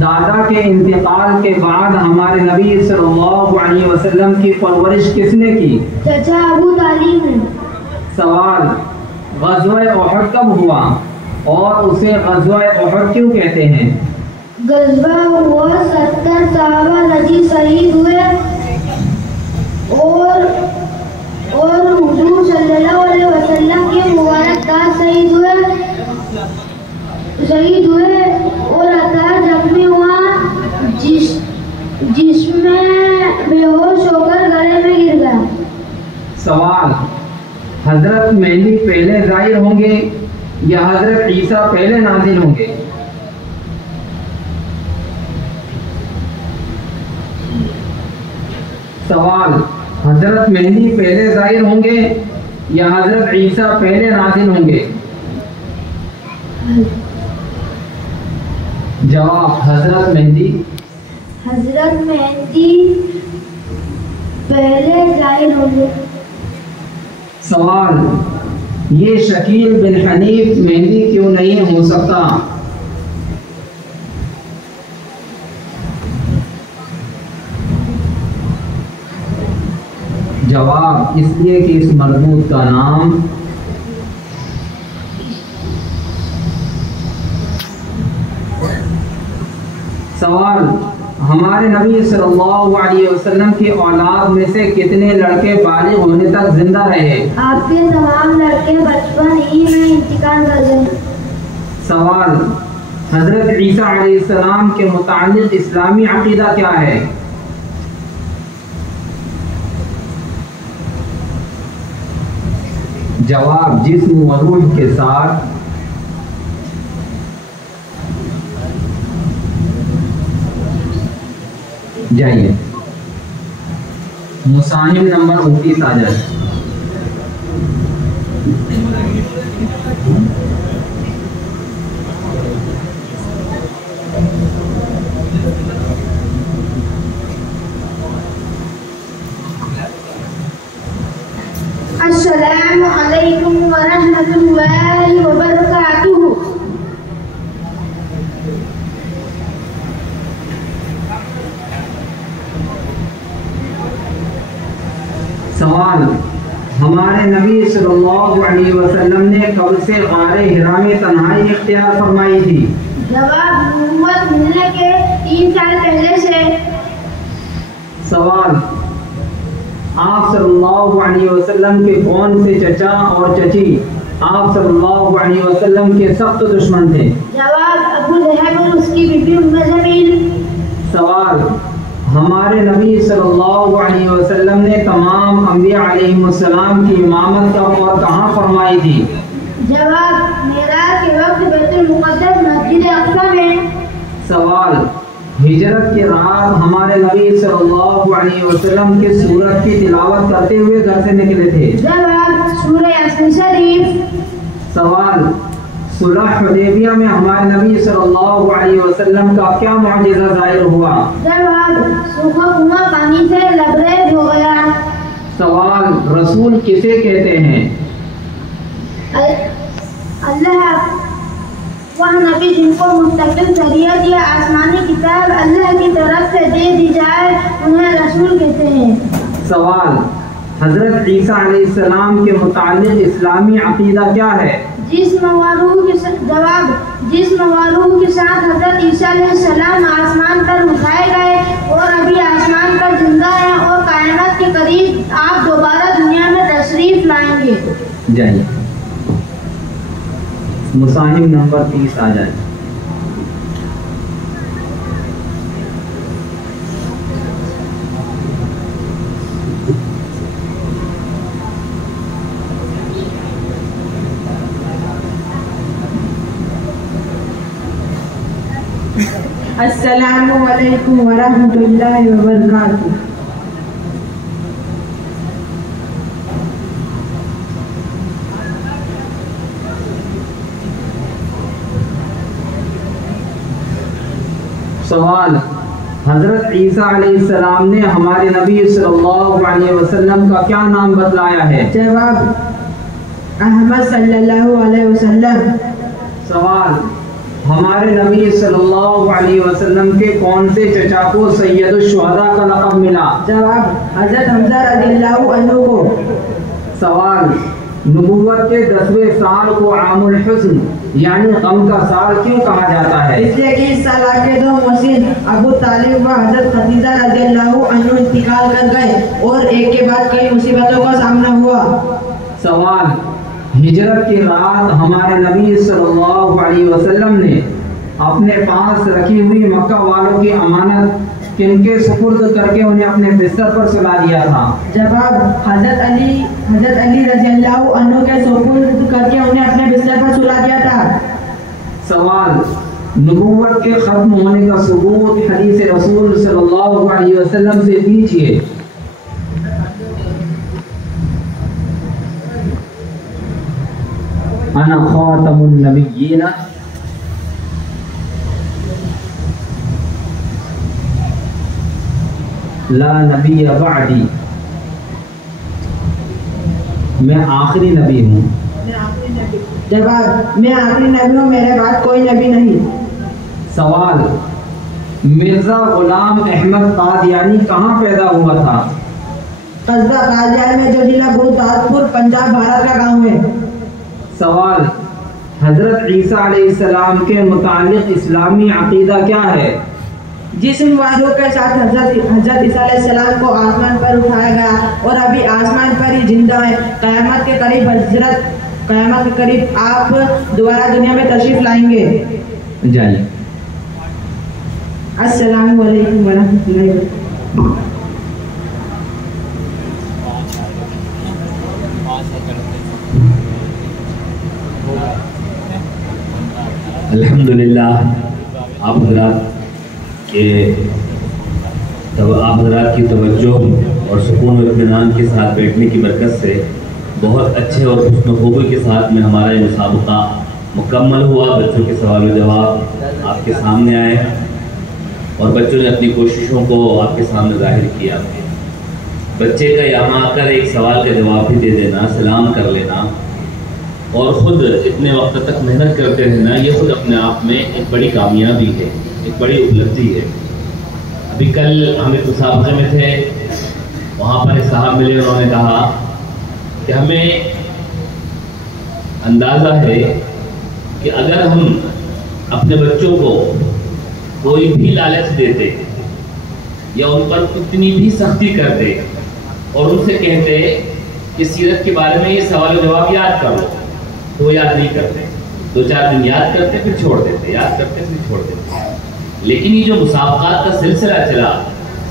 دادا کے انتقال کے بعد ہمارے نبی صلی اللہ علیہ وسلم کی پرورش کس نے کی؟ چچا ابو طالب نے۔ سوال، غزوہ احد کب ہوا اور اسے غزوہ احد کیوں کہتے ہیں؟ غزوہ ہوا 70 صحابہ نجی شہید ہوئے اور حضور صلی اللہ علیہ وسلم کے مبارک داغ شہید ہوئے اور عطار زخمی ہوا، جس میں بے ہوش ہو کر گڑھے میں گر گیا۔ سوال، حضرت مہدی پہلے ظاہر ہوں گے یا حضرت عیسیٰ پہلے نازل ہوں گے؟ سوال، حضرت مہدی پہلے ظاہر ہوں گے یا حضرت عیسیٰ پہلے نازل ہوں گے؟ جواب، حضرت مہدی پہلے ظاہر ہوں گے۔ سوال، یہ شکیل بن حنیف مہدی کیوں نہیں ہو سکتا؟ جواب، اس لیے کہ اس مربوط کا نام سوال، ہمارے نبی صلی اللہ علیہ وسلم کی اولاد میں سے کتنے لڑکے بالغ ہونے تک زندہ رہے؟ آپ کے تمام لڑکے بچپن ہی میں انتقال کر گئے۔ سوال، حضرت عیسیٰ علیہ السلام کے متعلق اسلامی عقیدہ کیا ہے؟ جواب، جسم و روح کے ساتھ جائیے، مصاحف نمبر 29 آ جائے۔ السلام علیکم ورحمۃ اللہ وبرکاتہ۔ سوال، ہمارے نبی صلی اللہ علیہ وسلم نے کب سے غار حرا میں تنہائی اختیار فرمائی تھی؟ جواب، نبوت ملنے کے 3 سال پہلے سے۔ سوال، آپ صلی اللہ علیہ وسلم کے کون سے چچا اور چچی آپ صلی اللہ علیہ وسلم کے سخت دشمن تھے؟ جواب، ابو لہب اور اس کی بیوی ام جمیل۔ سوال، ہمارے نبی صلی اللہ علیہ وسلم نے تمام انبیاء علیہ السلام کی امامت کب اور کہاں فرمائی تھی؟ جواب، معراج کے وقت بیت المقدس مسجد اقصی میں۔ سوال، ہجرت کے رات ہمارے نبی صلی اللہ علیہ وسلم کس سورت کی تلاوت کرتے ہوئے گھر سے نکلے تھے؟ جواب، سورہ یاسین شریف۔ سوال، صلح حدیبیہ میں ہمارے نبی صلی اللہ علیہ وسلم کا کیا معجزہ ظاہر ہوا؟ جواب، سوکھا کنواں پانی سے لبریز ہو گیا۔ سوال، رسول کسے کہتے ہیں؟ اللہ وہ نبی جن کو مستقل شریعت یا آسمانی کتاب اللہ کی طرف سے دے دی جائے انہیں رسول کہتے ہیں۔ سوال، حضرت عیسیٰ علیہ السلام کے متعلق اسلامی عقیدہ کیا ہے؟ جسم و روح کے ساتھ حضرت عیسیٰ علیہ السلام آسمان پر اٹھائے گئے اور ابھی آسمان پر زندہ ہیں اور قیامت کے قریب آپ دوبارہ دنیا میں تشریف لائیں گے۔ جائیے، مصاحف نمبر 30 آ جائے۔ السلام علیکم ورحمۃ اللہ وبرکاتہ۔ سوال، حضرت عیسیٰ علیہ السلام نے ہمارے نبی صلی اللہ علیہ وسلم کا کیا نام بتلایا ہے؟ جواب احمد صلی اللہ علیہ وسلم۔ سوال ہمارے نبی صلی اللہ علیہ وسلم کے کون سے چچا کو سید الشہداء کا لقب ملا؟ جواب حضرت حمزہ رضی اللہ عنہ کو۔ سوال نبوت کے 10ویں سال کو عام الحزن یعنی غم کا سال کیوں کہا جاتا ہے؟ اس لیے کہ اس سال کے دو محسن ابو طالب و حضرت خدیجہ رضی اللہ عنہ انتقال کر گئے اور ایک کے بعد کئی مصیبتوں کا سامنا ہوا۔ سوال ہجرت کی رات ہمارے نبی صلی اللہ علیہ وسلم نے اپنے پاس رکھی ہوئی مکہ والوں کی امانت کن کے سپرد کر کے انہیں اپنے بستر پر سلا دیا تھا؟ جواب حضرت علی رضی اللہ عنہ کے سپرد کر کے انہیں اپنے بستر پر سلا دیا تھا۔ سوال نبوت کے ختم ہونے کا ثبوت حدیث رسول صلی اللہ علیہ وسلم سے دیجیے۔ انا خاتم النبیین لا نبی بعدی، میں آخری نبی ہوں۔ جواب میں آخری نبی ہوں، میرے بعد کوئی نبی نہیں۔ سوال مرزا غلام احمد قادیانی کہاں پیدا ہوا تھا؟ قصبہ قادیان میں جو ضلع گروداسپور پنجاب بھارت کا گاؤں ہے۔ سوال حضرت عیسیٰ علیہ السلام کے متعلق اسلامی عقیدہ کیا ہے؟ جسم و روح کے ساتھ حضرت عیسیٰ علیہ السلام کو آسمان پر اٹھایا گیا اور ابھی آسمان پر ہی زندہ ہے۔ قیامت کے قریب آپ دوبارہ دنیا میں تشریف لائیں گے۔ جائیے۔ السلام علیکم ورحمۃ اللہ وبرکاتہ۔ الحمدللہ آپ حضرات کی توجہ اور سکون و اطمینان کے ساتھ بیٹھنے کی برکت سے بہت اچھے اور حسن و خوبی کے ساتھ میں ہمارا یہ مسابقہ مکمل ہوا۔ بچوں کے سوال و جواب آپ کے سامنے آئے اور بچوں نے اپنی کوششوں کو آپ کے سامنے ظاہر کیا۔ بچے کا یہاں آ کر ایک سوال کا جواب بھی دے دینا، سلام کر لینا اور خود اتنے وقت تک محنت کرتے رہنا، یہ خود اپنے آپ میں ایک بڑی کامیابی ہے، ایک بڑی اپلبدھی ہے۔ ابھی کل ہم ایک مسابقے میں تھے، وہاں پر ایک صاحب ملے، انہوں نے کہا کہ ہمیں اندازہ ہے کہ اگر ہم اپنے بچوں کو کوئی بھی لالچ دیتے یا ان پر اتنی بھی سختی کرتے اور ان سے کہتے کہ سیرت کے بارے میں یہ سوال و جواب یاد کر لو، تو وہ یاد نہیں کرتے، 2-4 دن یاد کرتے پھر چھوڑ دیتے، یاد کرتے پھر چھوڑ دیتے۔ لیکن یہ جو مسابقات کا سلسلہ چلا،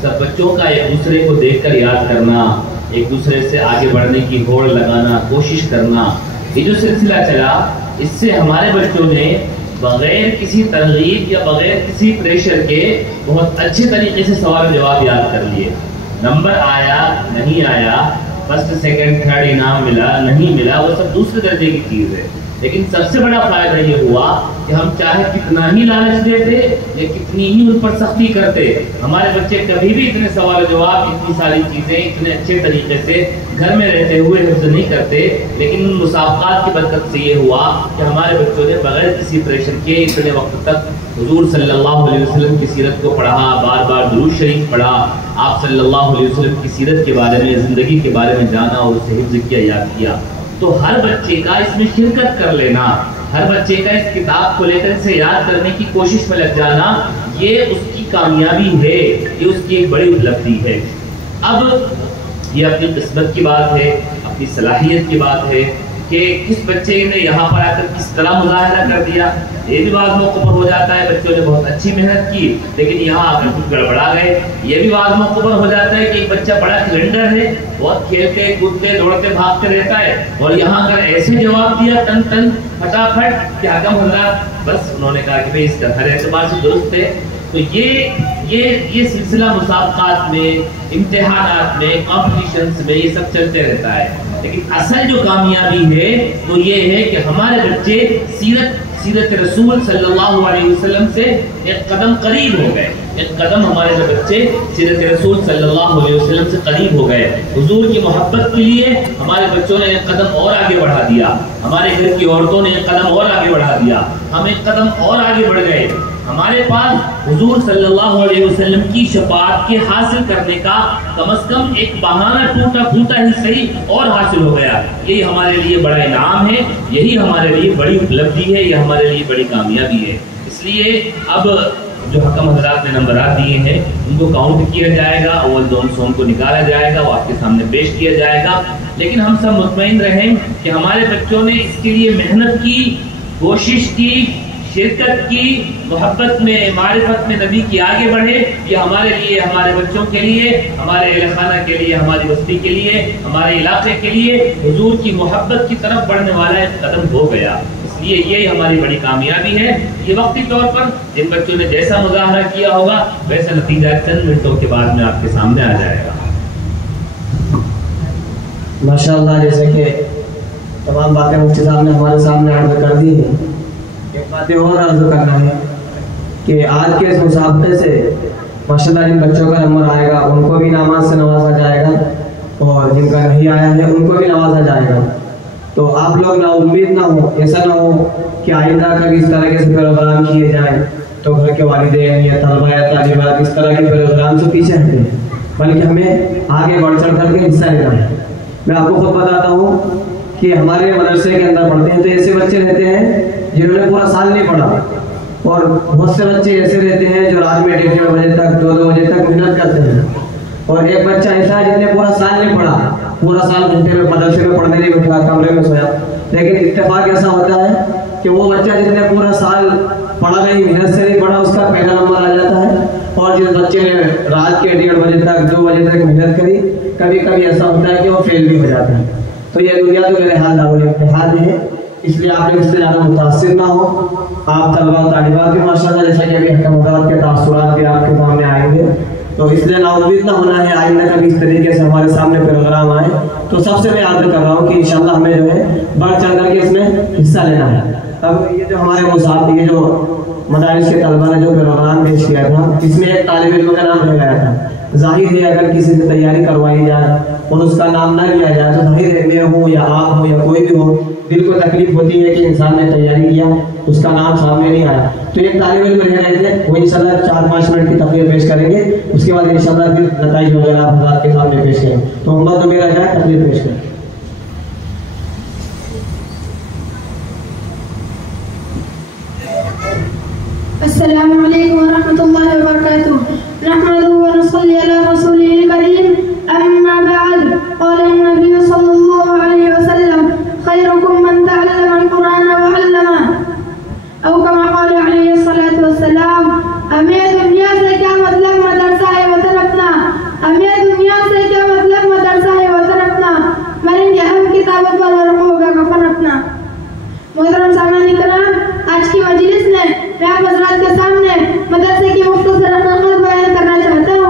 سب بچوں کا ایک دوسرے کو دیکھ کر یاد کرنا، ایک دوسرے سے آگے بڑھنے کی ہوڑ لگانا، کوشش کرنا، یہ جو سلسلہ چلا، اس سے ہمارے بچوں نے بغیر کسی ترغیب یا بغیر کسی پریشر کے بہت اچھے طریقے سے سوال و جواب یاد کر لیے۔ نمبر آیا نہیں آیا، فرسٹ سیکنڈ تھرڈ انعام ملا نہیں ملا، وہ سب دوسرے درجے کی چیز ہے، لیکن سب سے بڑا فائدہ یہ ہوا کہ ہم چاہے کتنا ہی لالچ دیتے یا کتنی ہی ان پر سختی کرتے، ہمارے بچے کبھی بھی اتنے سوال و جواب، اتنی ساری چیزیں اتنے اچھے طریقے سے گھر میں رہتے ہوئے حفظ نہیں کرتے۔ لیکن ان مسابقات کی برکت سے یہ ہوا کہ ہمارے بچوں نے بغیر کسی پریشر کے اتنے وقت تک حضور صلی اللہ علیہ وسلم کی سیرت کو پڑھا، بار بار درود شریف پڑھا، آپ صلی اللہ علیہ وسلم کی سیرت کے بارے میں، زندگی کے بارے میں جانا اور اسے حفظ کیا، یاد کیا۔ تو ہر بچے کا اس میں شرکت کر لینا، ہر بچے کا اس کتاب کو لے کر اسے یاد کرنے کی کوشش میں لگ جانا، یہ اس کی کامیابی ہے، یہ اس کی ایک بڑی اپلبدھی ہے۔ اب یہ اپنی قسمت کی بات ہے، اپنی صلاحیت کی بات ہے کہ کس بچے نے یہاں پر آ کر کس طرح مظاہرہ کر دیا۔ یہ بھی بعض موقع پر ہو جاتا ہے بچوں نے بہت اچھی محنت کی لیکن یہاں آ کر کچھ گڑبڑا گئے۔ یہ بھی بعض موقع پر ہو جاتا ہے کہ ایک بچہ بڑا کیلنڈر ہے، بہت کھیلتے کودتے دوڑتے بھاگتے رہتا ہے اور یہاں کر ایسے جواب دیا تن پھٹافٹ کہ حکم حضرات بس انہوں نے کہا کہ بھائی اس کا ہر اعتبار سے درست ہے۔ تو یہ سلسلہ مسابقات میں، امتحانات میں، کمپٹیشنز میں یہ سب چلتے رہتا ہے، لیکن اصل جو کامیابی ہے وہ یہ ہے کہ ہمارے بچے سیرت رسول صلی اللہ علیہ وسلم سے ایک قدم قریب ہو گئے۔ ایک قدم ہمارے بچے سیرت رسول صلی اللہ علیہ وسلم سے قریب ہو گئے. حضور کی محبت کے لیے ہمارے بچوں نے ایک قدم اور آگے بڑھا دیا, ہمارے گھر کی عورتوں نے ایک قدم اور آگے بڑھا دیا, ہم ایک قدم اور آگے بڑھ گئے. ہمارے پاس حضور صلی اللہ علیہ وسلم کی شفاعت کے حاصل کرنے کا کم از کم ایک بہانہ ٹوٹا پھوٹا ہی صحیح اور حاصل ہو گیا. یہی ہمارے لیے بڑا انعام ہے, یہی ہمارے لیے بڑی اپلبدھی ہے, یہ ہمارے لیے بڑی کامیابی ہے. اس لیے اب جو حکم حضرات نے نمبرات دیے ہیں ان کو کاؤنٹ کیا جائے گا, اول 200 کو نکالا جائے گا, وہ آپ کے سامنے پیش کیا جائے گا. لیکن ہم سب مطمئن رہیں کہ ہمارے بچوں نے اس کے لیے محنت کی, کوشش کی, شرکت کی, محبت میں, معرفت میں نبی کی آگے بڑھے. یہ ہمارے لیے, ہمارے بچوں کے لیے, ہمارے اہل خانہ کے لیے, ہماری بستی کے لیے, ہمارے علاقے کے لیے حضور کی محبت کی طرف بڑھنے والا ایک قدم ہو گیا. اس لیے یہی ہماری بڑی کامیابی ہے. یہ وقتی طور پر جن بچوں نے جیسا مظاہرہ کیا ہوگا ویسا نتیجہ چند منٹوں کے بعد میں آپ کے سامنے آ جائے گا. ماشاءاللہ, جیسے کہ تمام باتیں مفتی صاحب نے ہمارے سامنے عرض کر دی ہیں, ایک باتیں اور عرض کرنا ہے کہ آج کے اس مسابقے سے ماشاءاللہ جن بچوں کا نمبر آئے گا ان کو بھی انعامات سے نوازا جائے گا, اور جن کا نہیں آیا ہے ان کو بھی نوازا جائے گا. تو آپ لوگ نا امید نہ ہو, ایسا نہ ہو کہ آئندہ کبھی اس طرح کے پروگرام کیے جائیں تو گھر کے والدین یا طلبہ یا طالبات اس طرح کے پروگرام سے پیچھے ہٹیں, بلکہ ہمیں آگے بڑھ چڑھ کر کے حصہ لینا ہے. میں آپ کو خود بتاتا ہوں کہ ہمارے مدرسے کے اندر پڑھتے ہیں تو ایسے بچے رہتے ہیں جنہوں نے پورا سال نہیں پڑھا, اور بہت سے بچے ایسے رہتے ہیں جو رات میں 1:30 بجے تک 2 بجے تک محنت کرتے ہیں, اور ایک بچہ ایسا ہے جس نے پورا سال نہیں پڑھا, پورا سال گھنٹے میں مدرسے میں پڑھنے نہیں بیٹھا, کمرے میں سویا. لیکن اتفاق ایسا ہوتا ہے کہ وہ بچہ جس نے پورا سال پڑھا نہیں, محنت سے نہیں پڑھا, اس کا پہلا نمبر آ جاتا ہے. اور جس بچے نے رات کے 1:30 بجے تک 2 بجے تک محنت کری, کبھی کبھی ایسا ہوتا ہے کہ وہ فیل بھی ہو جاتا ہے. تو یہ دنیا تو میرے حال دارالامتحان ہے, اس لیے آپ نے اس سے زیادہ متاثر نہ ہو. آپ طلبہ و طالبات بھی ماشاءاللہ جیسا کہ ابھی حکم حضرات کے تاثرات بھی آپ کے سامنے آئیں گے, تو اس لیے نا امید نہ ہونا ہے آئندہ کبھی اس طریقے سے ہمارے سامنے پروگرام آئے. تو سب سے میں یاد کر رہا ہوں کہ انشاءاللہ ہمیں جو ہے بڑھ چڑھ کر کے اس میں حصہ لینا ہے. اب یہ جو ہمارے مسابقے, یہ جو مدارس کے طلبہ نے جو پروگرام پیش کیا تھا, اس میں ایک طالب علم کا نام لیا گیا تھا. ظاہر ہے اگر کسی سے تیاری کروائی جائے اور اس کا نام نہ لیا جائے تو ظاہر ہے میں ہوں یا آپ ہوں یا کوئی بھی ہو, دل کو تکلیف ہوتی ہے کہ انسان نے تیاری کیا, اس کا نام سامنے نہیں آیا. تو ایک طالب علم رہ رہے تھے, وہ انشاءاللہ 4-5 منٹ کی تقریر پیش کریں گے, اس کے بعد انشاءاللہ پھر نتائج وغیرہ آپ حضرات کے سامنے پیش کریں. تو ہمت تو میرا کیا تقریر پیش کریں. السلام علیکم ورحمۃ اللہ وبرکاتہ. نحمده ونصلي على رسوله الكريم. اما بعد, قال النبي صلى الله عليه وسلم خيركم من تعلم القرآن وعلمه, او كما قال عليه الصلاة والسلام. ہمیں دنیا سے کیا مطلب مدرسہ ہے وطن اپنا, ہمیں دنیا سے کیا مطلب مدرسہ ہے وطن اپنا, مریں گے ہم کتابوں پر اور ہوگا کفن اپنا. محترم سامعین کرام, آج کی مجلس میں میں آپ حضرات کے سامنے مدرسے کی مختصر نقل بیان کرنا چاہتا ہوں.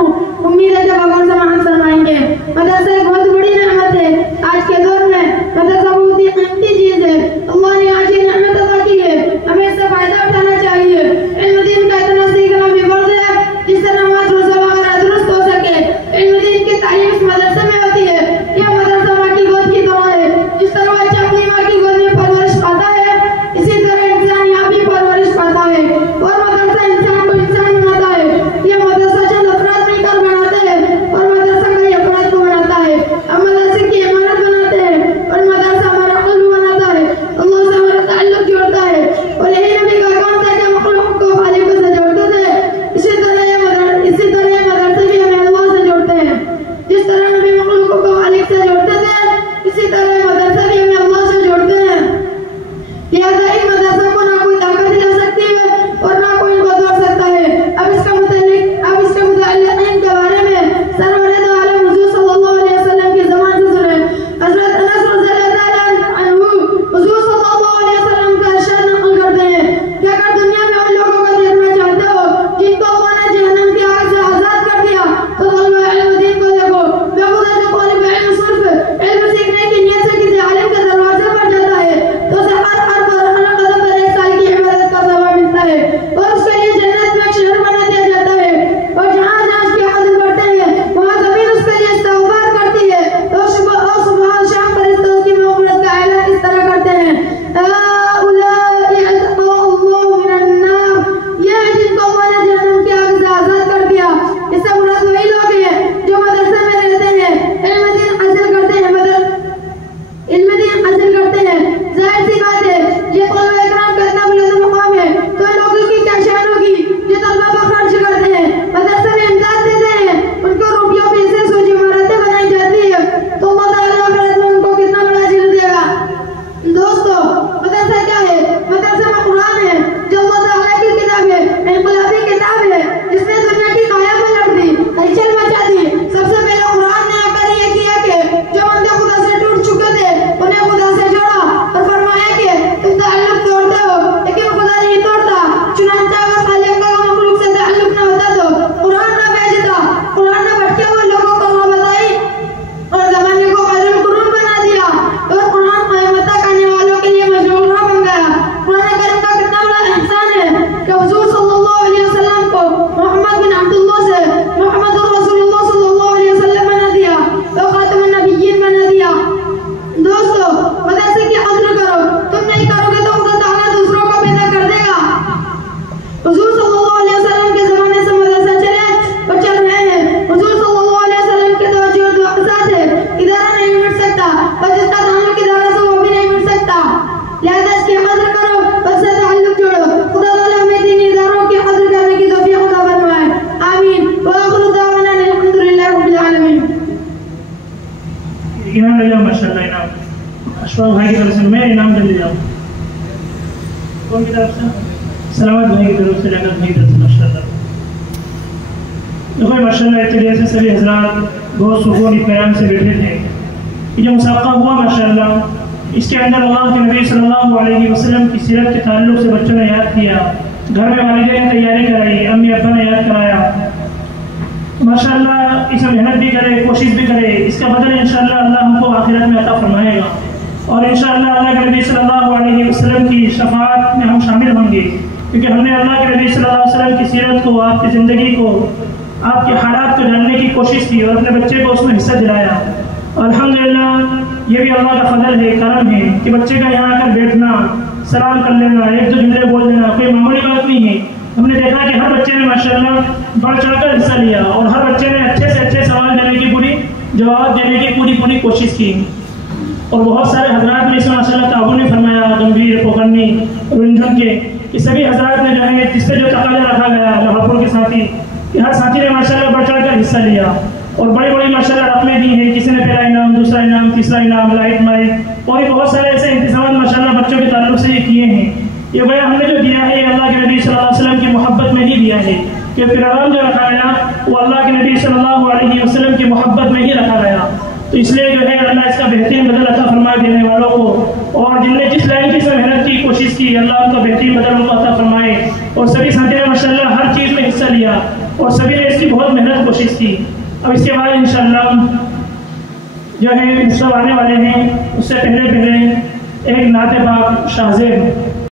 انعام لے جاؤ ماشاءاللہ انعام اشفاق بھائی کی طرف سے میں انعام دے جاؤں کون کی طرف سے سلامت بھائی کی طرف سے جنت بھائی کی طرف سے ماشاءاللہ دیکھو ماشاءاللہ اس طریقے سے سبھی حضرات بہت سکون قیام سے بیٹھے تھے یہ جو مسابقہ ہوا ماشاءاللہ اس کے اندر اللہ کے نبی صلی اللہ علیہ وسلم کی سیرت کے تعلق سے بچوں نے یاد کیا گھر میں والدین نے تیاری کرائی امی ابا نے یاد کرایا ماشاءاللہ اس میں محنت بھی کرے کوشش بھی کرے اس کا بدل انشاءاللہ اللہ ہم کو آخرت میں عطا فرمائے گا اور انشاءاللہ اللہ کے نبی صلی اللہ علیہ وسلم کی شفاعت میں ہم شامل ہوں گے کیونکہ ہم نے اللہ کے نبی صلی اللہ علیہ وسلم کی سیرت کو آپ کی زندگی کو آپ کے حالات کو جاننے کی کوشش کی اور اپنے بچے کو اس میں حصہ دلایا الحمدللہ یہ بھی اللہ کا فضل ہے کرم ہے کہ بچے کا یہاں آ کر بیٹھنا سلام کر لینا ایک دو جملے بول دینا کوئی معمولی بات نہیں ہے ہم نے دیکھا کہ ہر بچے نے ماشاءاللہ بڑھ چڑھ کر حصہ لیا اور ہر بچے نے اچھے سے اچھے سوال دینے کی جواب دینے کی پوری کوشش کی اور بہت سارے حضرات نے اس میں ماشاءاللہ تعاون نے فرمایا گمبھیر پوکرنی رنجھن کے کہ سبھی حضرات نے جو ہے جس سے جو تقاضا رکھا گیا لاہور کے ساتھی کہ ہر ساتھی نے ماشاءاللہ بڑھ چڑھ کر حصہ لیا اور بڑی ماشاءاللہ رقمیں دی ہیں کسی نے پہلا انعام دوسرا انعام تیسرا انعام لائٹ مائک اور بہت سارے ایسے انتظامات ماشاءاللہ بچوں کے تعلق سے یہ کیے ہیں یہ بھائی ہم نے جو دیا ہے یہ اللہ کے نبی صلی اللہ علیہ وسلم کی محبت میں ہی دیا ہے کہ پروگرام جو رکھا گیا وہ اللہ کے نبی صلی اللہ علیہ وسلم کی محبت میں ہی رکھا گیا تو اس لیے جو ہے اللہ اس کا بہترین بدل عطا فرمائے دینے والوں کو اور جن نے جس لائن کی سے محنت کی کوشش کی اللہ ان کا بہترین بدل ان کو عطا فرمائے اور سبھی ساتھی نے ماشاءاللہ ہر چیز میں حصہ لیا اور سبھی نے اس کی بہت محنت کوشش کی اب اس کے بعد انشاءاللہ جو ہے سب آنے والے ہیں اس سے پہلے ایک نعت پاک شاہ زیب